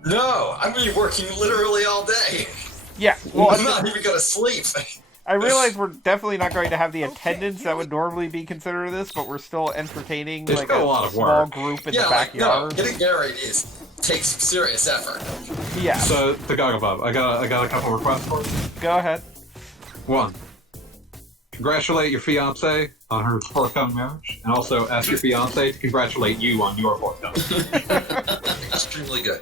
"No, I'm gonna be working literally all day. Yeah, well, I'm not even gonna sleep." I realize we're definitely not going to have the attendance that would normally be considered of this, but we're still entertaining There's like still a a lot of small work. group in Yeah, the like no, backyard. getting married takes serious effort. Yeah, So, the Goggle Bob, I got a couple requests for you. go ahead. 1. Congratulate your fiance on her forthcoming marriage, and also ask your fiance to congratulate you on your forthcoming. Extremely good.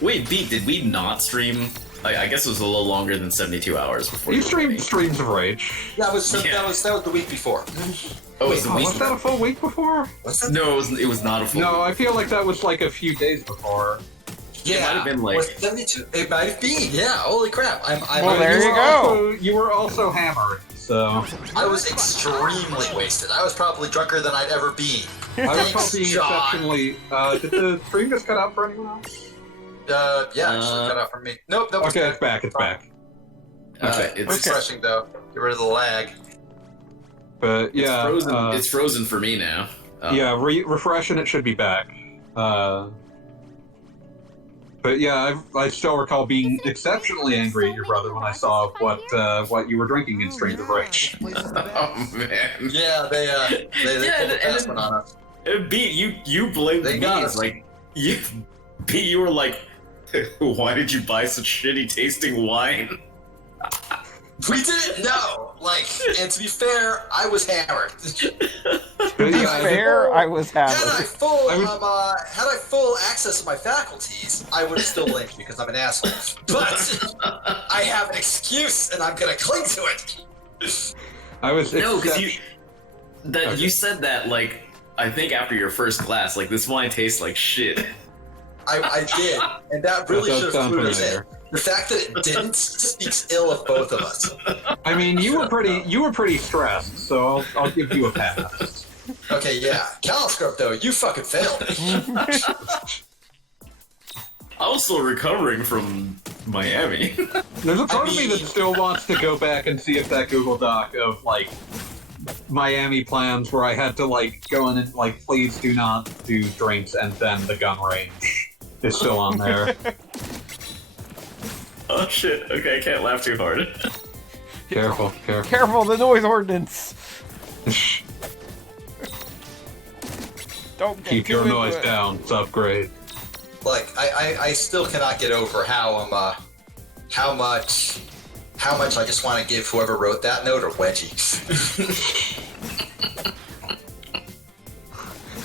Wait, Beat, did we not stream? I guess it was a little longer than 72 hours before You your streamed wedding. Streams of Rage. That was Yeah. that was the week before. Oh, it was a Oh, week. was that a full week before? What's that? No, it was not a full. No, I feel like that was like a few days before. Yeah, It might have been like- was it 72? It might have been. Yeah. Holy crap! I'm Well, there you were go. Also, you were also hammered, so I was extremely wasted. I was probably drunker than I'd ever been. I was Thanks, being John. exceptionally. Did the stream just cut out for anyone else? Yeah, just cut out from me. Nope, nope. Okay, it's back. It's back. Okay, It's it's refreshing though. Get rid of the lag. But yeah, frozen. It's frozen for me now. yeah, refresh and it should be back. But yeah, I still recall being exceptionally angry at your brother when I saw what you were drinking in Streams of Rage. Oh man. Yeah, they Yeah, pulled a and fast one on us. Beat, you blamed They me. got It's us. like you were like, why did you buy such shitty tasting wine? We didn't know. Like, and to be fair, I was hammered. But To be yeah, fair, I was Had I hammered. full access to my faculties, I would have still blamed you because I'm an asshole. But I have an excuse, and I'm gonna cling to it. I was No, because Okay. you said that like I think after your first glass, like this wine tastes like shit. I did, and that really That does should have sound clued us in. familiar. The fact that it didn't speaks ill of both of us. I mean, you were pretty stressed, so I'll give you a pass. Okay, yeah. CaliScrub, though, you fucking failed. I was still recovering from Miami. There's a part I of me mean- that still wants to go back and see if that Google Doc of like Miami plans where I had to like go in and like please do not do drinks and then the gun range is still on there. Oh shit! Okay, I can't laugh too hard. Careful. Careful, the noise ordinance. Don't get Keep too your into noise it. down. It's upgrade. Like, I still cannot get over how much I just want to give whoever wrote that note a wedgie.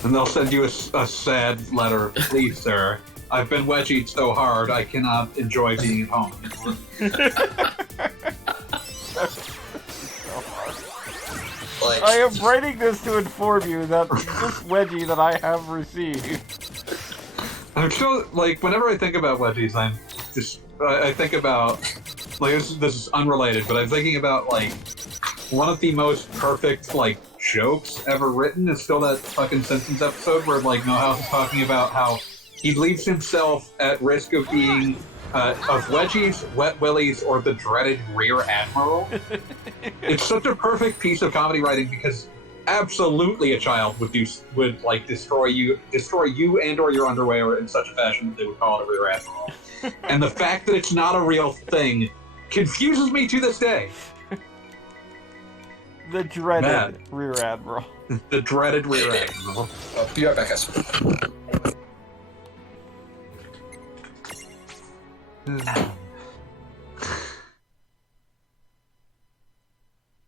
And they'll send you a sad letter. Please, sir. I've been wedgied so hard I cannot enjoy being at home anymore. Like, I am writing this to inform you that this wedgie that I have received. I'm still like whenever I think about wedgies, I think about like this is unrelated, but I'm thinking about like one of the most perfect like jokes ever written is still that fucking Simpsons episode where like Milhouse is talking about how he leaves himself at risk of being of wedgies, wet willies, or the dreaded rear admiral. It's such a perfect piece of comedy writing because absolutely a child would like destroy you and or your underwear in such a fashion that they would call it a rear admiral. And the fact that it's not a real thing confuses me to this day. The dreaded Matt. rear admiral. The dreaded rear admiral. I'll be right back, guys.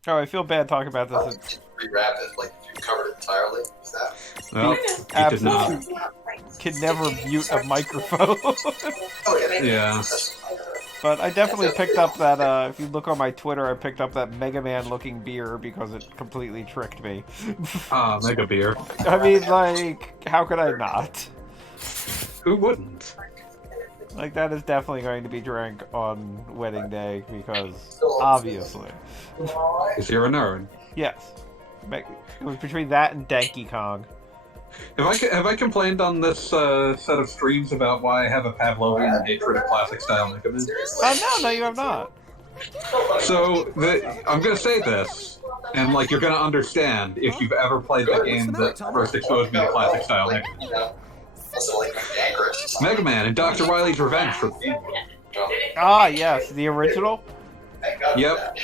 Oh, I feel bad talking about this. Did you rewrap it? Like, you covered it entirely? Is that? Well, he did not. Can never mute a microphone. Yeah. But I definitely picked up that, if you look on my Twitter, I picked up that Mega Man looking beer because it completely tricked me. Ah, Mega Beer. I mean, like, how could I not? Who wouldn't? Like, that is definitely going to be drank on wedding day because, obviously. Because you're a nerd. Yes. It was between that and Donkey Kong. Have I complained on this set of streams about why I have a Pavlovian hatred of classic style Mega Man? No, you have not. So I'm gonna say this, and like you're gonna understand if you've ever played the game that first exposed me to classic style Mega Man. Mega Man and Dr. Wily's Revenge for the Game Boy. Ah, yes, the original. Yep.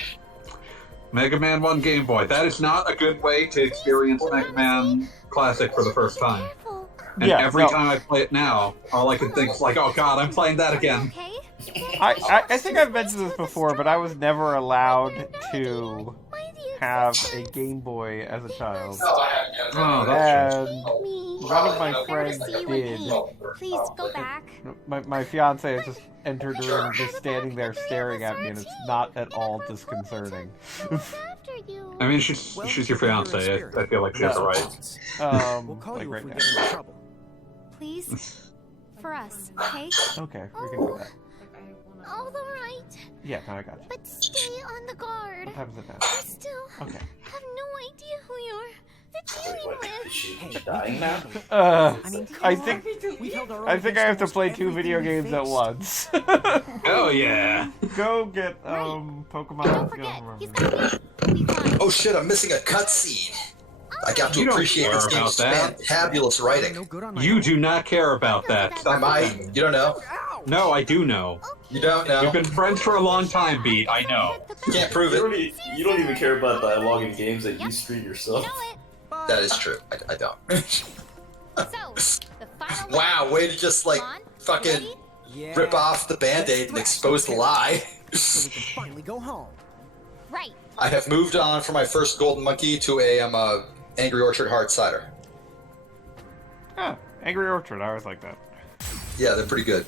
Mega Man 1 Game Boy. That is not a good way to experience Mega Man Classic for the first time. And every time I play it now, all I can think is like, oh god, I'm playing that again. I think I've mentioned this before, but I was never allowed to have a Game Boy as a child. Oh, that's true. And one of my friends did. Please go back. My fiance has just entered the room, just standing there staring at me, and it's not at all disconcerting. I mean, she's your fiance. I feel like she has a right. We'll call like you right if we now. get into trouble. Please. For us, okay? Okay, we can do that. All right. Yeah, no, I got you. But stay on the guard. What happens now? I still Okay. have no idea who you're dealing with. She dying now? I think We held our own I think I have to against play two everything video we games at faced. once. Oh yeah. Go get Pokemon. Don't forget, he's gonna be fine. Oh shit, I'm missing a cutscene. I got to You don't appreciate this care game's about that. fantabulous writing. No good on my You own. do not care about that. Stop Am I? You don't know? No, I do know. You don't know? We've been friends for a long time, Beat. I know. Can't prove it. You don't even care about dialogue in games that you stream You yourself. know it. That is true. I don't. So, the final Wow, way to just like Come on, fucking ready? Yeah. rip off the band-aid and expose the lie. So we can finally go home. Right. I have moved on from my first golden monkey to a Angry Orchard hard cider. Oh, Angry Orchard. I always like that. Yeah, they're pretty good.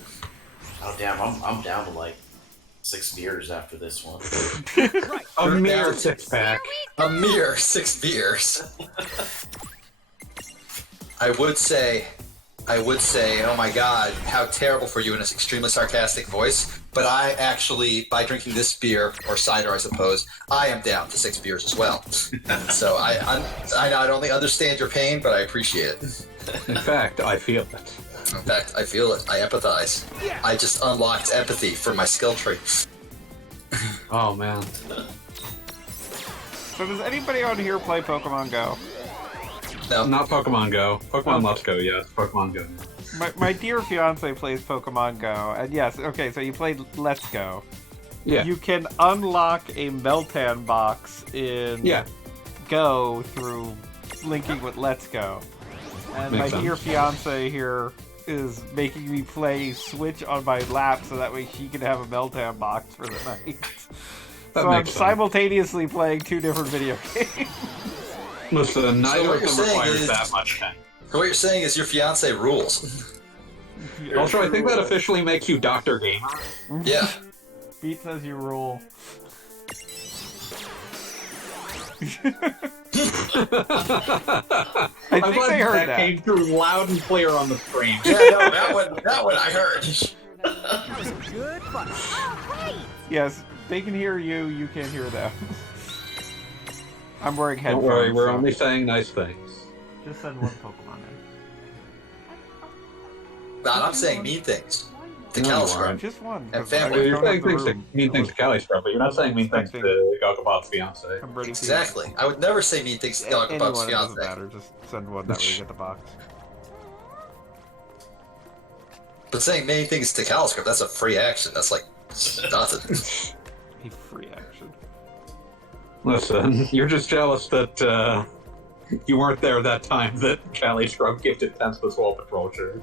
Oh damn, I'm down to like 6 beers after this one. A You're mere down. 6-pack. A mere 6 beers. I would say, oh my god, how terrible for you in this extremely sarcastic voice. But I actually, by drinking this beer, or cider I suppose, I am down to 6 beers as well. So I not only understand your pain, but I appreciate it. In fact, I feel it. In fact, I feel it. I empathize. I just unlocked empathy from my skill tree. Oh man. So does anybody on here play Pokemon Go? No, Not Pokemon Go. Pokemon Let's Go, yes. Pokemon Go. My dear fiance plays Pokemon Go, and yes, okay, so you played Let's Go. Yeah. You can unlock a Meltan box in Yeah. Go through linking with Let's Go. And Makes my dear sense. fiance here is making me play Switch on my lap so that way she can have a Meltan box for the night. That So I'm makes sense. simultaneously playing 2 different video games. Listen, neither what of you're them saying requires is- that much time. so what you're saying is your fiance rules. Also, I think that officially makes you Dr. Gamer. Yeah. Beat says you rule. I think glad they heard that that. came through loud and clear on the stream. Yeah, no, that one I heard. That was a good fight. Oh, right. Yes, they can hear you, you can't hear them. I'm wearing headphones. Don't worry, we're so only saying nice things. just send one Pokemon in. God, I'm saying mean things. To No, you CaliScrub. aren't. Just one. And 'cause family. I You're don't saying have the things to, room. mean things to CaliScrub, but you're not saying mean things to Goggle Bob's fiance. I'm ready for Exactly. I would never say mean things to Goggle Anyone, Bob's it doesn't fiance. matter. Just send one. That way you get the box. But saying mean things to CaliScrub, that's a free action. That's like nothing. A free action. Listen, you're just jealous that you weren't there that time that CaliScrub gifted Pence the Swole Patrol shirt.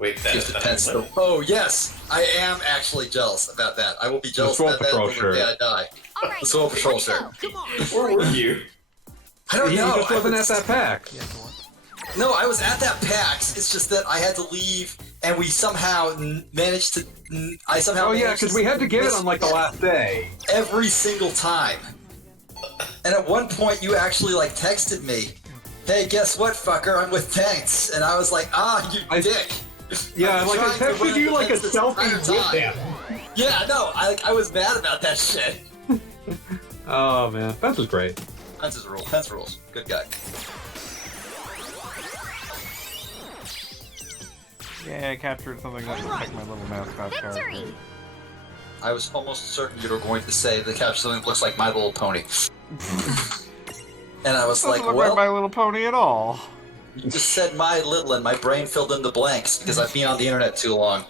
Wait, Gifted pence though. Oh yes, I am actually jealous about that. I will be jealous Swole about that Patrol until the day I shirt. die. All right. The Soul Patrol let's go. shirt. Come on. Where were you? I don't He know. just wasn't at that pack. No, I was at that PAX. It's just that I had to leave, and we somehow managed to. I somehow. Oh yeah, managed because we had to give it on like the last day. every single time. And at one point, you actually like texted me, "Hey, guess what, fucker? I'm with Tanks," and I was like, you dick." Yeah, I've like I been trying to texted run you like a this entire selfie with time. him. Yeah, no, I was mad about that shit. Oh man, that was great. Pence rules. Pence rules. Good guy. Yeah, I captured something that looks like my little mascot character. Victory! I was almost certain you were going to say the capture something that looks like My Little Pony. And I was Doesn't like, look well, like My Little Pony at all. you just said My Little, and my brain filled in the blanks because I've been on the internet too long.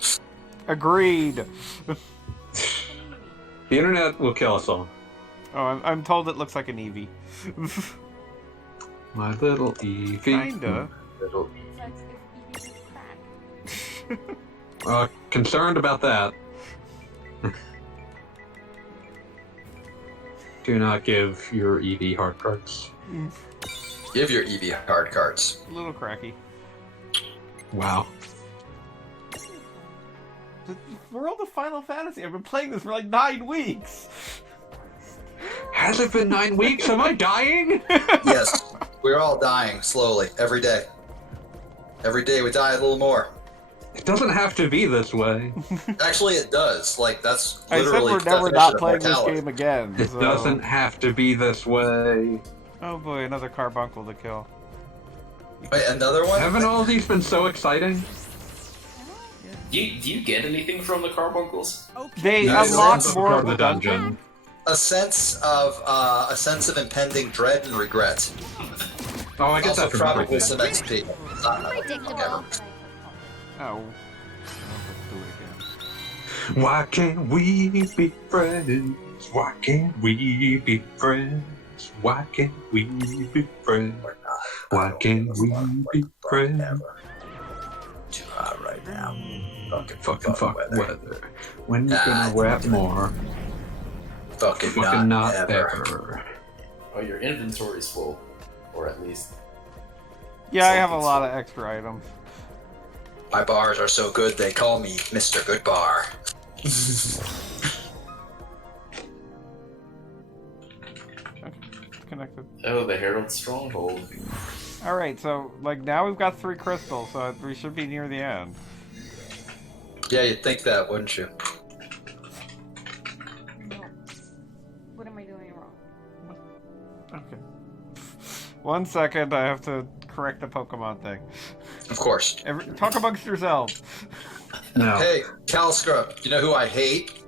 Agreed. The internet will kill us all. Oh, I'm told it looks like an Eevee. My little Eevee. Kinda. Little... concerned about that. Do not give your Eevee hard cards. Give your Eevee hard cards. A little cracky. Wow. The World of Final Fantasy. I've been playing this for like 9 weeks. Has it been 9 weeks? Am I dying? Yes, we're all dying slowly every day. Every day we die a little more. It doesn't have to be this way. Actually, it does. Like that's I said literally we're the never definition not of playing this mortality. game again. It so- doesn't have to be this way. Oh boy, another carbuncle to kill. Wait, another one? Haven't all these been so exciting? Do you get anything from the carbuncles? Okay. They Nice. unlock That's more part of the dungeon. A sense of impending dread and regret. Oh, I guess Also, that's from probably everything. some XP. Predictable. Oh. Do it again. Why can't we be friends? Why can't we be friends? Why can't we be friends? Why can't we be friends? Too hot right now. Fucking fuck weather. When you Nah, gonna rap more? Fucking not ever. ever. Oh, your inventory's full. Or at least. Yeah, I have a lot of extra items. My bars are so good they call me Mr. Good Bar. Connected. Oh, the Herald Stronghold. Alright, so, like, now we've got 3 crystals, so we should be near the end. Yeah, you'd think that, wouldn't you? What am I doing wrong? Okay. 1 second, I have to correct the Pokemon thing. Of course. Talk amongst yourselves. No. Hey, CaliScrub, you know who I hate?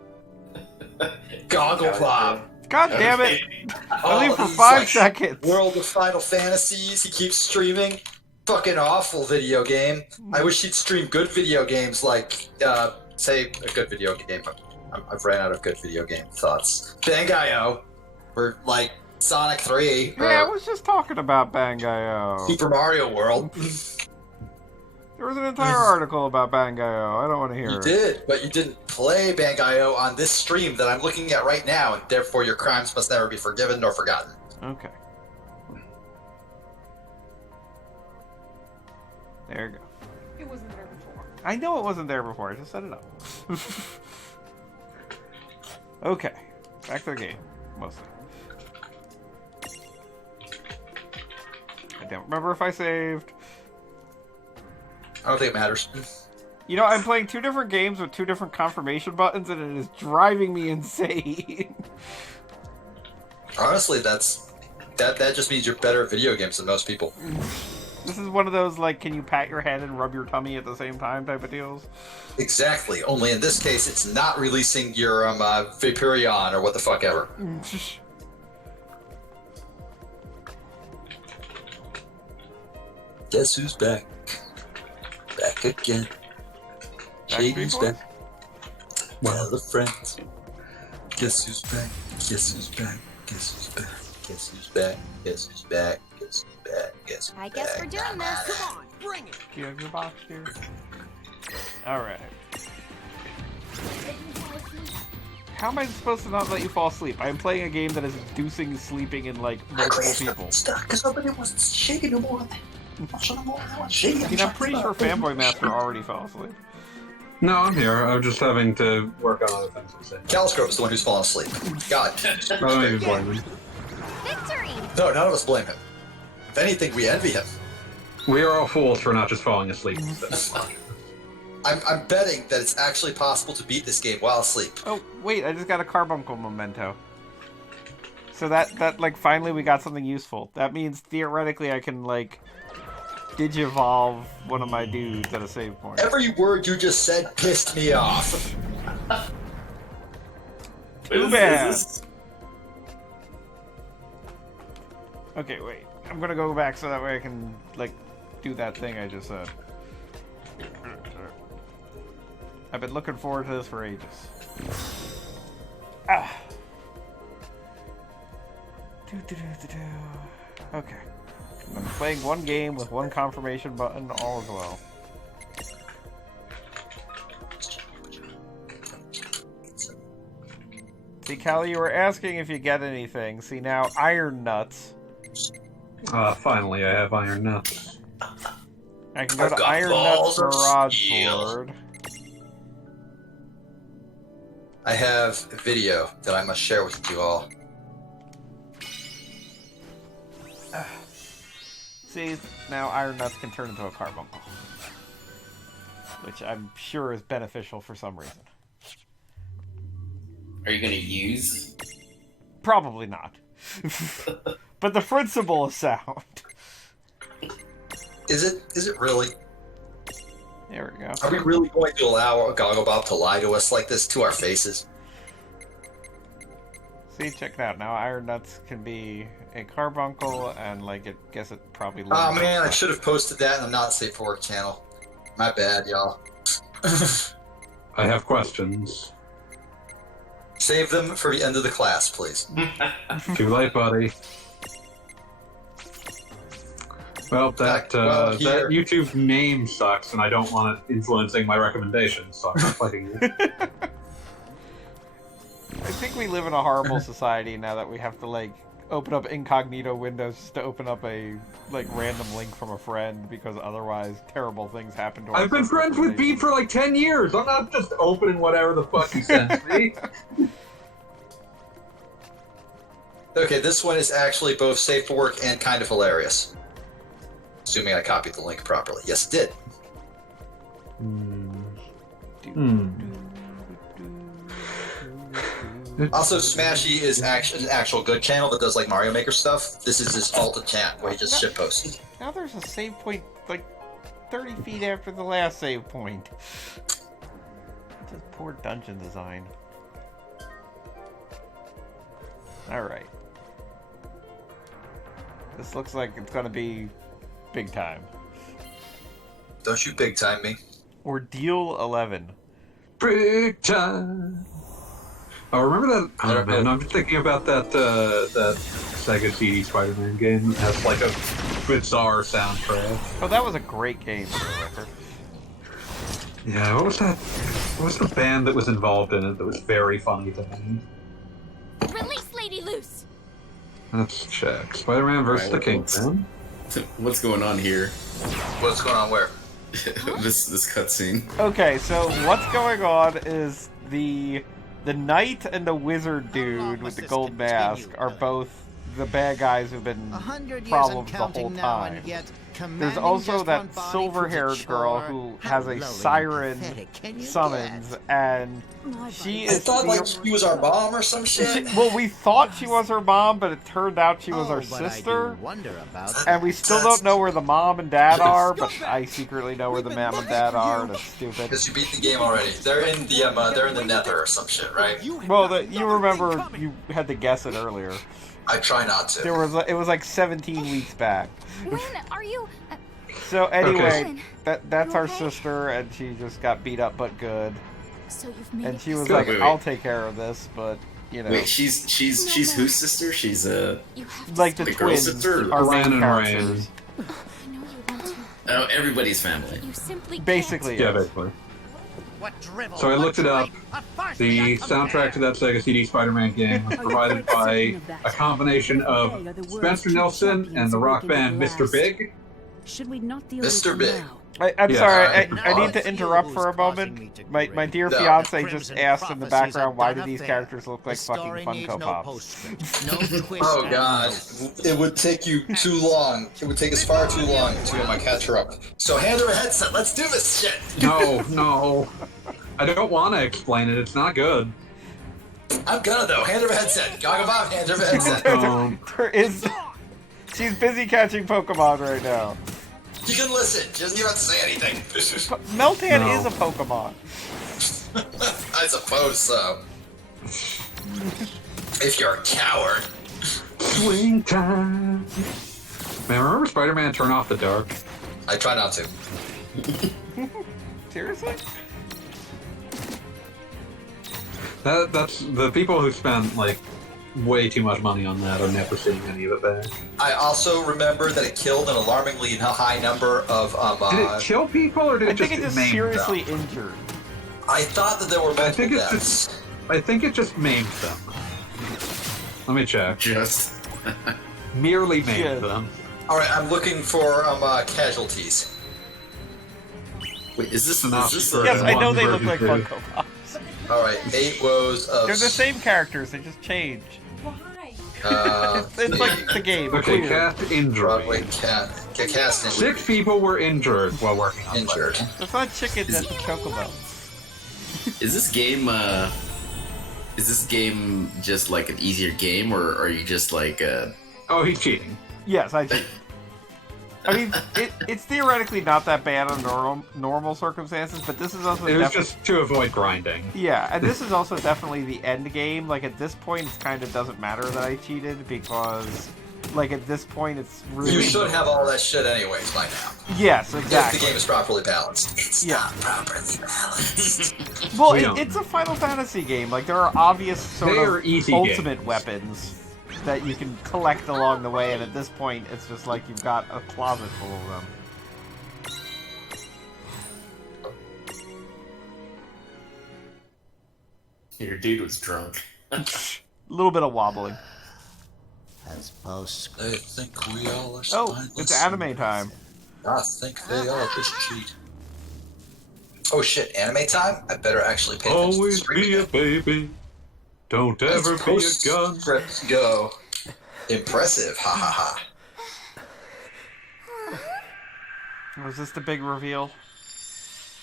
Goggle Bob. God damn it! Only for he's 5 like, seconds! World of Final Fantasies, he keeps streaming. Fucking awful video game. I wish he'd stream good video games like, say, a good video game. I've ran out of good video game thoughts. Bangai-O, or like Sonic 3, or Yeah, I was just talking about Bangai-O. Super Mario World. There was an entire article about Bangai-O. I don't want to hear You it. did, but you didn't play Bangai-O on this stream that I'm looking at right now, and therefore your crimes must never be forgiven nor forgotten. Okay. There you go. It wasn't there before. I know it wasn't there before. I just set it up. Okay. Back to the game. Mostly. I don't remember if I saved. I don't think it matters. You know, I'm playing 2 different games with 2 different confirmation buttons, and it is driving me insane. Honestly, that just means you're better at video games than most people. This is one of those, like, can you pat your head and rub your tummy at the same time type of deals. Exactly. Only in this case, it's not releasing your Vaporeon or what the fuck ever. Guess who's back? Back again. Shady's before? back. Well, the friends. Guess who's back? Guess who's back? Guess who's back? Guess who's back? Guess who's back? Guess who's back? Guess who's I guess back? we're doing this. Come on, bring it. Do you have your box here? Alright. How am I supposed to not let you fall asleep? I am playing a game that is inducing sleeping in, like, multiple people. Stuck because nobody was shaking no more. I mean, I'm pretty sure fanboymaster already fell asleep. No, I'm here. I'm just having to work on other things at the same time. CaliScrub is the one who's fallen asleep. God. I don't even blame him. Victory! No, none of us blame him. If anything, we envy him. We are all fools for not just falling asleep. I'm betting that it's actually possible to beat this game while asleep. Oh, wait, I just got a carbuncle memento. So that like, finally we got something useful. That means, theoretically, I can, like, digivolve one of my dudes at a save point. Every word you just said pissed me off. Too bad. Okay, wait. I'm gonna go back so that way I can, like, do that thing I just said. I've been looking forward to this for ages. Ah. Okay. I'm playing one game with one confirmation button, all is well. See, Callie, you were asking if you get anything. See, now, iron nuts. Finally, I have iron nuts. I can go I've to got Iron balls Nuts of Garage steel. Board. I have a video that I must share with you all. See, now Iron Nuts can turn into a carbuncle. Which I'm sure is beneficial for some reason. Are you gonna use? Probably not. But the principle is sound. Is it really? There we go. Are we really going to allow Goggle Bob to lie to us like this to our faces? See, check it out. Now Iron Nuts can be a carbuncle, and, like, it guess it probably... Oh man, I should have posted that in the Not Safe for Work channel. My bad, y'all. I have questions. Save them for the end of the class, please. Too late, buddy. Well, that here. YouTube name sucks, and I don't want it influencing my recommendations, so I'm not fighting you. I think we live in a horrible society now that we have to, like, open up incognito windows just to open up a, like, random link from a friend, because otherwise terrible things happen to us. I've been friends with Pete for like 10 years. I'm not just opening whatever the fuck he sends me. Okay, this one is actually both safe for work and kind of hilarious. Assuming I copied the link properly. Yes, it did. Also, Smashy is an actual good channel that does like Mario Maker stuff. This is his alt account where he just shitposts. Now there's a save point, like, 30 feet after the last save point. Just poor dungeon design. Alright. This looks like it's gonna be big time. Don't you big time me. Ordeal 11. Big time. Oh, remember that? Oh man, I'm just thinking about that that Sega CD Spider-Man game that has like a bizarre soundtrack. Oh, that was a great game for the record. Yeah, what was that? What was the band that was involved in it that was very funny to me? Release Lady Loose! Let's check. Spider-Man versus the Kingpin. What's going on here? What's going on where? this cutscene. Okay, so what's going on is the knight and the wizard dude with the gold mask are both the bad guys who've been 100 years problems and the whole counting now, time. and yet There's commanding also just that one body silver-haired proves a girl chore. who How has a lowly and siren pathetic can you summons, get? and she I is thought like the- she was our mom or some shit. well, we thought she was her mom, but it turned out she was Oh, our but I sister. do wonder about And we still don't know where the mom and dad are, but I secretly know where the mom and dad are, and it's stupid. Because you beat the game already. They're in the nether or some shit, right? Well, you remember you had to guess it earlier. I try not to. It was like 17 weeks back. When are you... So anyway, Okay. that's You our okay? sister, and she just got beat up but good. So you've made And it she was this like, Wait, wait. "I'll take care of this," but you know, Wait, she's whose sister? She's You have to like the the stop. girl twins sister? are Ran main and characters. I know you want to. oh, everybody's family. You simply Basically, Yeah, yes. basically. What drivel? So I looked it up. A farce The beyond soundtrack to that Sega CD Spider-Man game was provided by a combination of Spencer Nelson and the rock band Mr. Big. Should we not deal Mr. with it Big. now? I'm Yeah. sorry, Alright. I need to interrupt for a moment. My dear No. fiance just asked in the background, why do these characters look like fucking Funko Pops? Oh god, it would take you too long. It would take us far too long to catch her up. So hand her a headset. Let's do this shit. No. I don't want to explain it. It's not good. I'm gonna though. Hand her a headset. Goggle Bob, hand her a headset. There is... She's busy catching Pokemon right now. You can listen. She doesn't even have to say anything. Meltan No. is a Pokemon. I suppose so. If you're a coward. Swing time. Man, remember Spider-Man Turn Off the Dark? I try not to. Seriously? That's the people who spent like way too much money on that are never seeing any of it back. I also remember that it killed an alarmingly high number of Did it kill people or did I it think just it just maim seriously them? injured. I thought that there were multiple think it's deaths. I think it just maimed them. Let me check. Just. Merely maimed Shit. them. Alright, I'm looking for casualties. Wait, is this Enough is this for a, Yes, I know one they look version like two. Funko Pops. Alright, 8 woes of... They're the same characters, they just changed. It's like the game. Okay, clear. cast injury. Broadway cast 6 people were injured while working on injured. Spider-Man. That's not chickens, that's Chocobo. is this game just like an easier game, or are you just like Oh, he's cheating. Yes, I do. I mean, it's theoretically not that bad under normal circumstances, but this is also It was definitely... just to avoid grinding. Yeah, and this is also definitely the end game. Like, at this point, it kind of doesn't matter that I cheated, because, like, at this point, it's really... You should have all that shit anyways by now. Yes, If exactly. the game is properly balanced. It's Yeah. not properly balanced. Well, We don't. it's a Final Fantasy game. Like, there are obvious sort They are of easy ultimate games. weapons that you can collect along the way, and at this point, it's just like you've got a closet full of them. your dude was drunk? A little bit of wobbling. As post. They think we all are Oh, spineless. it's anime time. I think they all just cheat. Oh shit, anime time? I better actually pay attention to the Always stream be a again. baby. Don't ever be a gun. Script go. Impressive, ha ha ha. Was this the big reveal?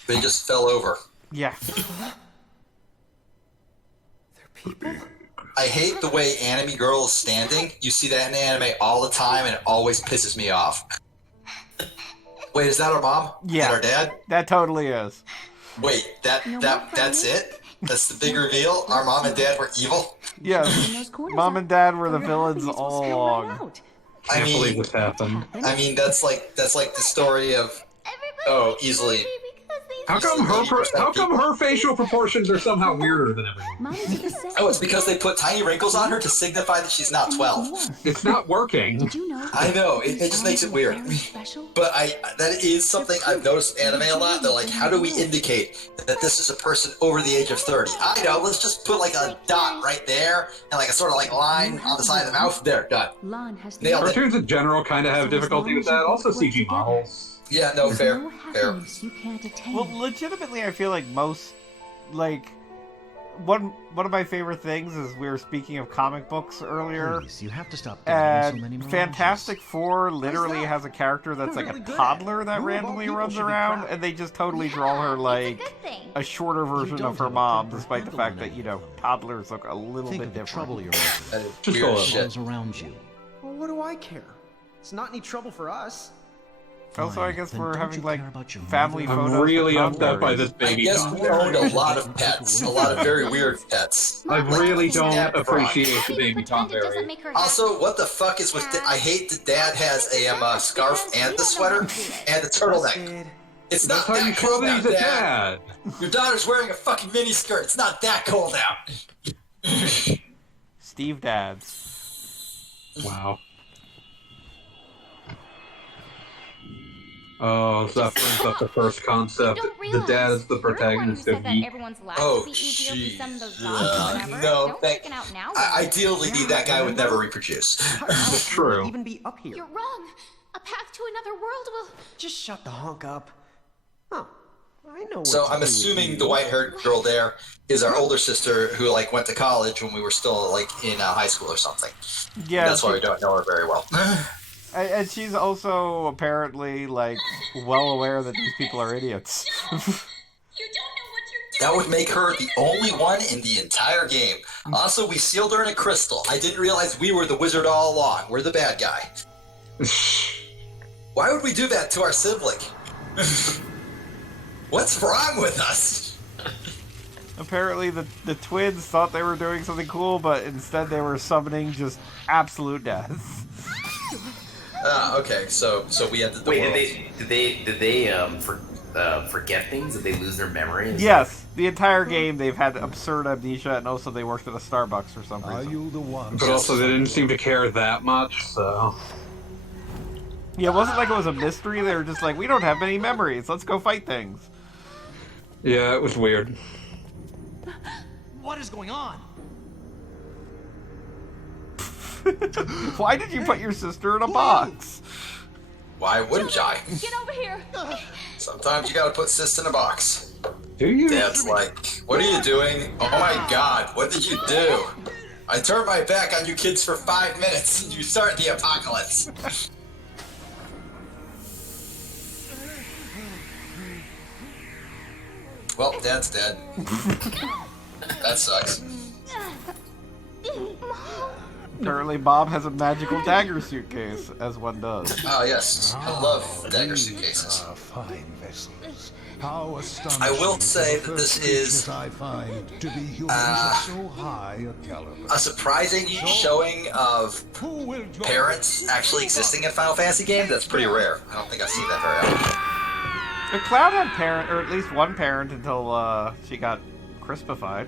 They just fell over. Yeah. I hate the way anime girl is standing. You see that in anime all the time, and it always pisses me off. Wait, is that our mom? Yeah. Is that our dad? That totally is. Wait, that's it? That's the big reveal? Our mom and dad were evil? Yes. Mom and Dad were the villains all along. I Can't believe mean, this happened. that's like the story of easily. How come her facial proportions are somehow weirder than everyone? Oh, it's because they put tiny wrinkles on her to signify that she's not 12. It's not working. Did you know? I know, it just makes it weird. But that is something I've noticed in anime a lot. They're like, how do we indicate that this is a person over the age of 30? I know, let's just put like a dot right there and like a sort of like line on the side of the mouth. There, done. Nailed it. Cartoons in general kind of have difficulty with that. Also, CG models. Yeah, no, fair. Well, legitimately, I feel like most, like, one of my favorite things is we were speaking of comic books earlier, Please, you have to stop gathering so many and mirages. Fantastic Four literally has a character that's like a toddler that randomly runs around, and they just totally draw her like a shorter version of her mom, despite the fact that, you know, toddlers look a little Think bit of the different. trouble you're making. That is Just a weird little. shit. Those around you. Well, what do I care? It's not any trouble for us. Also, I guess Then we're don't having you like care about your family mother? photos. I'm really with upset by toddlers. this I baby guess Tom. we owned a lot of pets, a lot of very weird pets. I really don't Yeah, appreciate the baby Tom Kinda doesn't Berry. make her Also, what the fuck is with? I hate that Dad has a scarf and the sweater and the turtleneck. Kid. It's That's not how you that show cold that out, he's a Dad. dad. Your daughter's wearing a fucking mini skirt. It's not that cold out. Steve Dads. Wow. Oh, so that brings up the first concept. The dad is the protagonist of Yeet. Oh, jeez. No, ideally, that guy would never reproduce. True. Even be up here. You're wrong. A path to another world will... Just shut the honk up. Oh, I know what So to I'm do with assuming you. the white-haired girl there is our older sister who, like, went to college when we were still, like, in high school or something. Yeah, That's why we don't know her very well. and she's also apparently like well aware that these people are idiots. That would make her the only one in the entire game. Also, we sealed her in a crystal. I didn't realize we were the wizard all along. We're the bad guy. Why would we do that to our sibling? What's wrong with us? Apparently the twins thought they were doing something cool, but instead they were summoning just absolute death. Okay, so we ended the Wait, world. did they forget things? Did they lose their memory? Yes, the entire game they've had absurd amnesia, and also they worked at a Starbucks for some Are reason. you the one? But also they didn't seem to care that much, so... Yeah, it wasn't like it was a mystery. They were just like, we don't have many memories. Let's go fight things. Yeah, it was weird. What is going on? Why did you put your sister in a box? Why wouldn't I? Get over here. Sometimes you gotta put sis in a box. Do you? Dad's like, what are you doing? Oh my god, what did you do? I turned my back on you kids for 5 minutes and you start the apocalypse. Well, Dad's dead. That sucks. Apparently Bob has a magical dagger suitcase, as one does. Oh yes, I love dagger suitcases. Fine vessels. How astonishing I will say the that this first is, creatures I find to be humans of so high a caliber. a surprising showing of Who will join parents actually existing in Final Fantasy games. That's pretty rare. I don't think I've seen that very often. The Cloud had parent, or at least one parent, until she got crispified.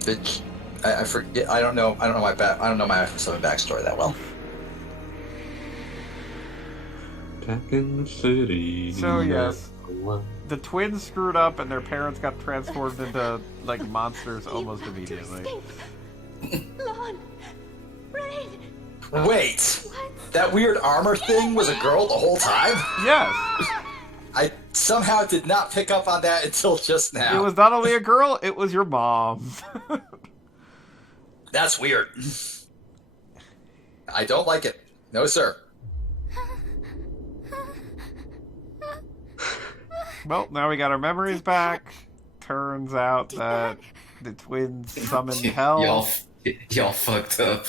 Bitch. I forget. I don't know my F7 backstory that well. Back in the city. So yes, the twins screwed up, and their parents got transformed into like monsters almost immediately. Lon, Rain. Wait, that weird armor thing was a girl the whole time? Yes, I somehow did not pick up on that until just now. it was not only a girl; it was your mom. That's weird. I don't like it. No, sir. Well, now we got our memories back. Turns out that the twins summoned hell. Y'all fucked up.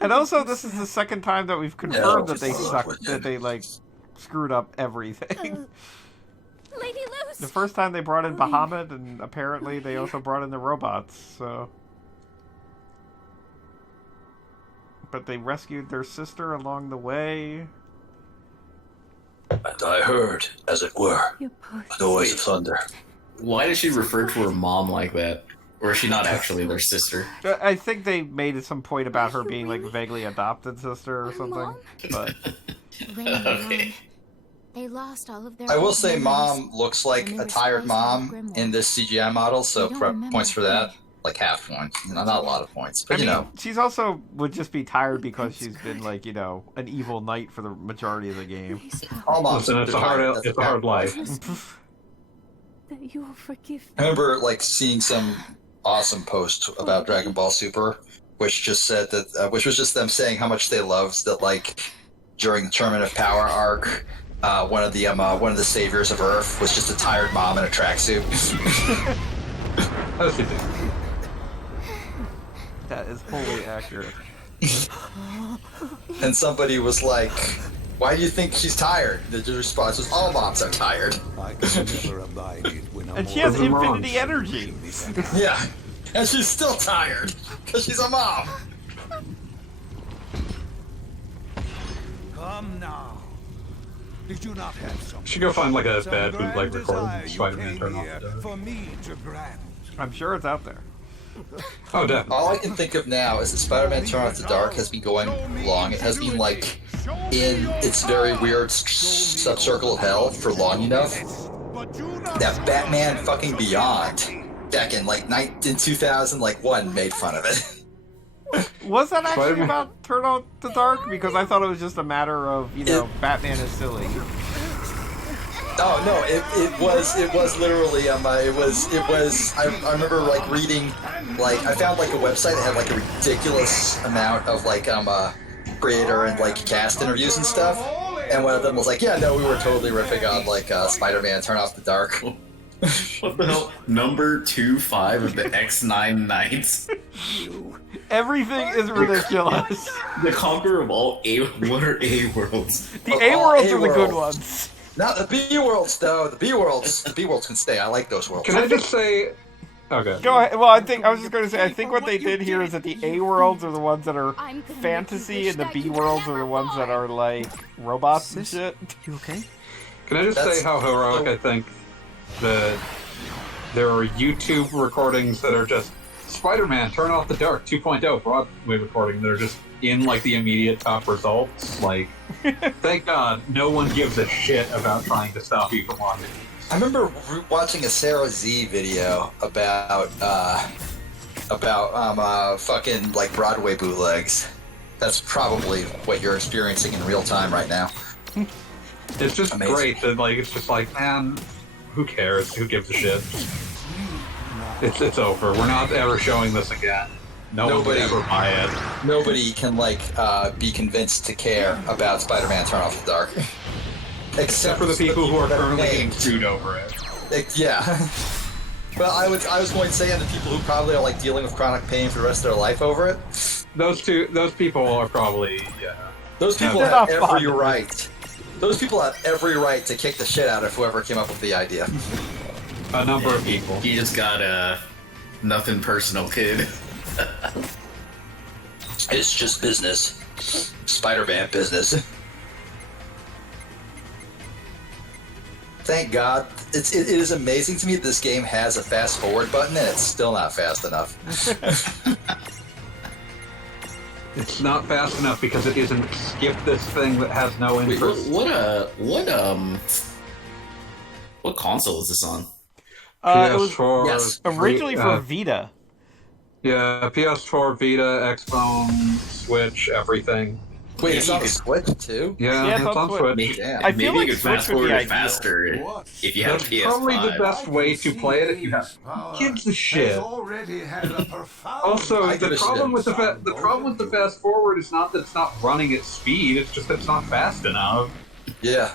And also, this is the second time that we've confirmed No, that they fuck sucked, with that it. they like screwed up everything. Lady Luce. The first time they brought in Bahamut, and apparently they also brought in the robots. So, but they rescued their sister along the way. And I heard, as it were, You poor a noise of thunder. Why does she refer to her mom like that? Or is she not actually their sister? I think they made some point about her being like vaguely adopted sister or something. Mom? But Rain and Okay. Lon, they lost all of their I will old say memories. Mom looks like And they a were tired supposed to have mom Grimoire. in this CGI model, so They don't remember points for a that. thing. Like half points. Not a lot of points, but I mean, you know. she's also would just be tired because she's been like, you know, an evil knight for the majority of the game. All moms Listen, are it's a tired. hard, That's it's a hard life. That you will forgive I remember like seeing some awesome post about Dragon Ball Super, which just said that, which was just them saying how much they loved that, like during the Tournament of Power arc, one of the saviors of Earth was just a tired mom in a tracksuit. That's ridiculous. That is wholly accurate. And somebody was like, "Why do you think she's tired?" The response was, "All moms are tired." I can never abide it when I'm And she has Doesn't wrong. infinity energy. Yeah, and she's still tired because she's a mom. Come now. Did you not have some? Should go find like a some bad grand bootleg recording desire of you Spider-Man came turn here off. for me to grant? I'm sure it's out there. Oh, definitely. All I can think of now is that Spider-Man Turn Off the Dark has been going long. It has been like in its very weird subcircle of hell for long enough that Batman fucking Beyond back in like in 2001 made fun of it. Was that actually about Turn Off the Dark? Because I thought it was just a matter of, Batman is silly. Oh no, it was literally I remember like reading, like I found like a website that had like a ridiculous amount of like creator and like cast interviews and stuff, and one of them was like, yeah, no, we were totally riffing on like Spider-Man Turn Off the Dark. What the hell? Number 2-5 of the X9 Knights. Everything is ridiculous. The conqueror of all what are A worlds? The A worlds are the good ones. Not the B worlds though. The B worlds can stay. I like those worlds. Can I just say? Okay. Go ahead. Well, I was just going to say, I think what they did here is that the A worlds are the ones that are fantasy, and the B worlds are the ones that are like robots and shit. You okay? Can I just say how heroic I think that there are YouTube recordings that are just Spider-Man Turn Off the Dark 2.0 Broadway recording that are just in like the immediate top results. Like, thank God no one gives a shit about trying to stop you from watching. I remember watching a Sarah Z video about fucking like Broadway bootlegs. That's probably what you're experiencing in real time right now. It's just amazing. Great that like it's just like, man, who cares? Who gives a shit? It's over. We're not ever showing this again. Nobody will ever buy it. Nobody can like be convinced to care about Spider-Man Turn Off the Dark. Except for the people who are currently getting sued over it. Yeah. Well, I was going to say, and the people who probably are like dealing with chronic pain for the rest of their life over it. Those people are probably Those people have every right. Those people have every right to kick the shit out of whoever came up with the idea. A number of people. You just got a nothing personal, kid. It's just business. Spider-Man business. Thank God. It is amazing to me that this game has a fast forward button and it's still not fast enough. It's not fast enough because it isn't skip this thing that has no interest. What console is this on? It was PS4, originally for Vita. Yeah, PS4, Vita, Xbox, Switch, everything. Wait, it's on the Switch too? Yeah, it's on Switch. Maybe, I feel maybe like you could fast Switch would be forward ideal. faster if you have That's a PS5. probably the best way to play it if you have kids. The shit. Also, the problem with the fast forward is not that it's not running at speed. It's just that it's not fast enough. Yeah.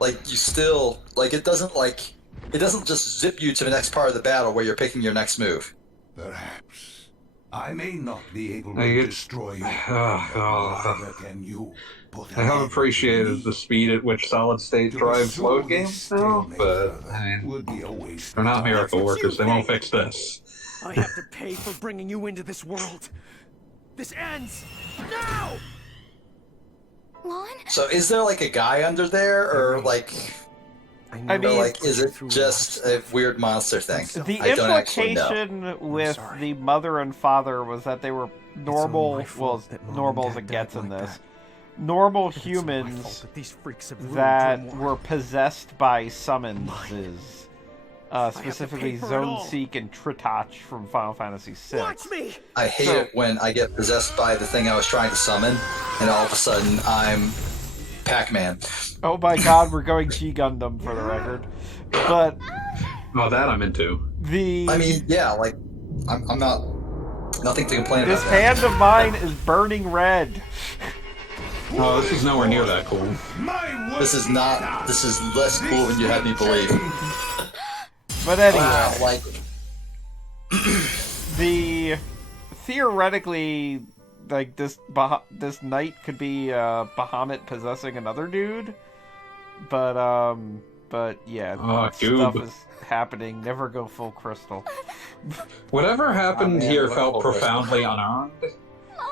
Like you still it doesn't just zip you to the next part of the battle where you're picking your next move. Perhaps I may not be able I to get- destroy you. Oh, Neither can you put I have an appreciated end the speed at which solid state to drives pursue load this games now, stalemate but further I mean, would be a waste they're of not time. miracle workers. They won't fix this. I have to pay for bringing you into this world. This ends now. Lon? So is there like a guy under there or like I mean, is it just a weird monster thing? The I don't actually know. implication with the mother and father was that they were normal, my fault as that Mom normal and as it Dad gets died in like this. that. Normal But it's my humans fault that these freaks have ruined that Grimoire. were possessed by summonses. Specifically pay for it Zone all. Seek and Tritach from Final Fantasy VI. Watch me. I hate it when I get possessed by the thing I was trying to summon, and all of a sudden I'm Pac-Man. Oh my god, we're going G Gundam for the record. But Oh, that I'm into. the I mean, yeah, like I'm not nothing to complain this about. That. hand of mine is burning red. Oh, this is nowhere near that cool. This is less cool than you had me believe. But anyway, Wow, like the theoretically, like this knight could be Bahamut possessing another dude, but yeah, Oh, stuff goob. is happening. Never go full crystal. Whatever happened man, here what felt a profoundly unearned.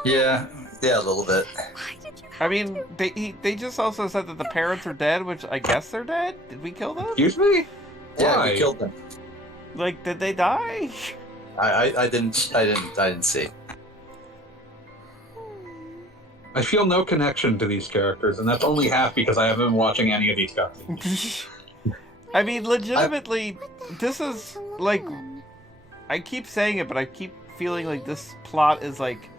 yeah, a little bit. Why did you I mean, they just also said that the parents are dead, which I guess they're dead. Did we kill them? Excuse me? Yeah, Why? we killed them. Like, did they die? I didn't see. I feel no connection to these characters, and that's only half because I haven't been watching any of these cutscenes. I mean, legitimately, this is, like, I keep saying it, but I keep feeling like this plot is, like,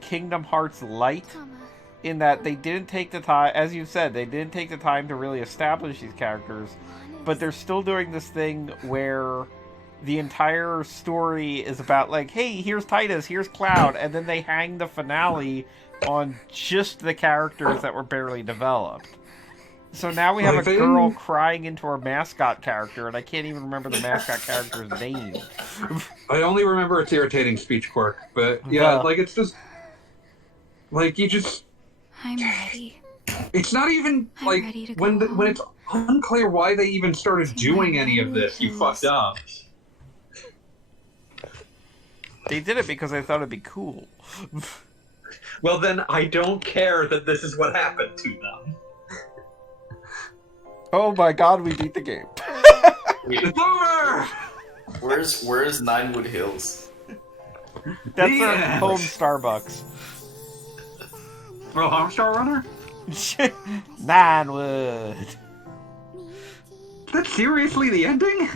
Kingdom Hearts light, in that they didn't take the time, as you said, they didn't take the time to really establish these characters, but they're still doing this thing where the entire story is about, like, hey, here's Titus, here's Cloud, and then they hang the finale on just the characters that were barely developed. So now we have a girl crying into her mascot character, and I can't even remember the mascot character's name. I only remember its irritating speech quirk, but yeah, like, it's just... Like, you just... I'm ready. It's not even, like, when it's unclear why they even started doing any of this, you fucked up. They did it because they thought it'd be cool. Well, then I don't care that this is what happened to them. Oh my god, we beat the game. It's over! Where's Ninewood Hills? That's our home Starbucks. Well, Homestar Runner? Ninewood. That's seriously the ending?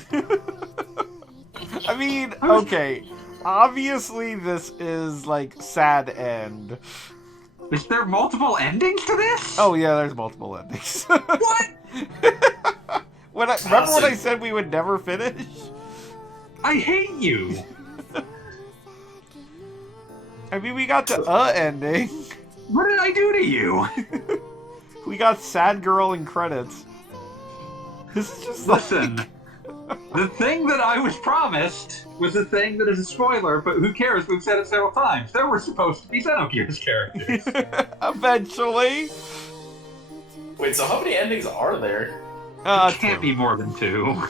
I mean, okay. Obviously, this is, like, sad end. Is there multiple endings to this? Oh, yeah, there's multiple endings. What? Remember when I said we would never finish? I hate you. I mean, we got the ending. What did I do to you? We got sad girl in credits. This is just Listen, the thing that I was promised was the thing that is a spoiler, but who cares? We've said it several times. There were supposed to be Xenogears characters. Eventually. Wait, so how many endings are there? It can't be more than 2.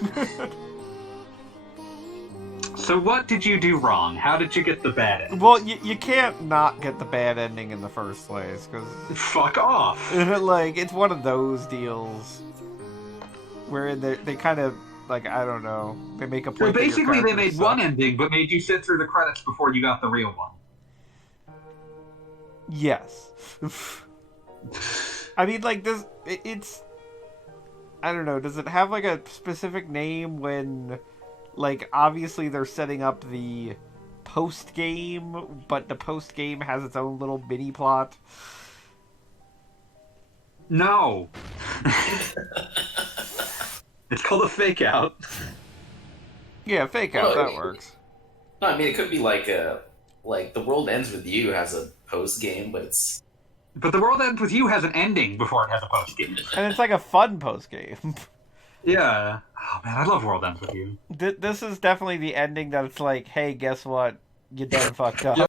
So what did you do wrong? How did you get the bad ending? Well, you can't not get the bad ending in the first place, because... Fuck off! Like, it's one of those deals where they kind of, like, I don't know, they make a point. Well, basically they made one ending, but made you sit through the credits before you got the real one. Yes. I mean, like, this, it's... I don't know, does it have, like, a specific name when... Like, obviously they're setting up the post-game, but the post-game has its own little mini-plot. No. It's called a fake-out. Yeah, fake-out, that works. No, I mean, it could be like The World Ends With You has a post-game, but it's... But The World Ends With You has an ending before it has a post-game. And it's like a fun post-game. Yeah. Oh man, I love World Ends With You. This is definitely the ending that it's like, hey, guess what? You done fucked up.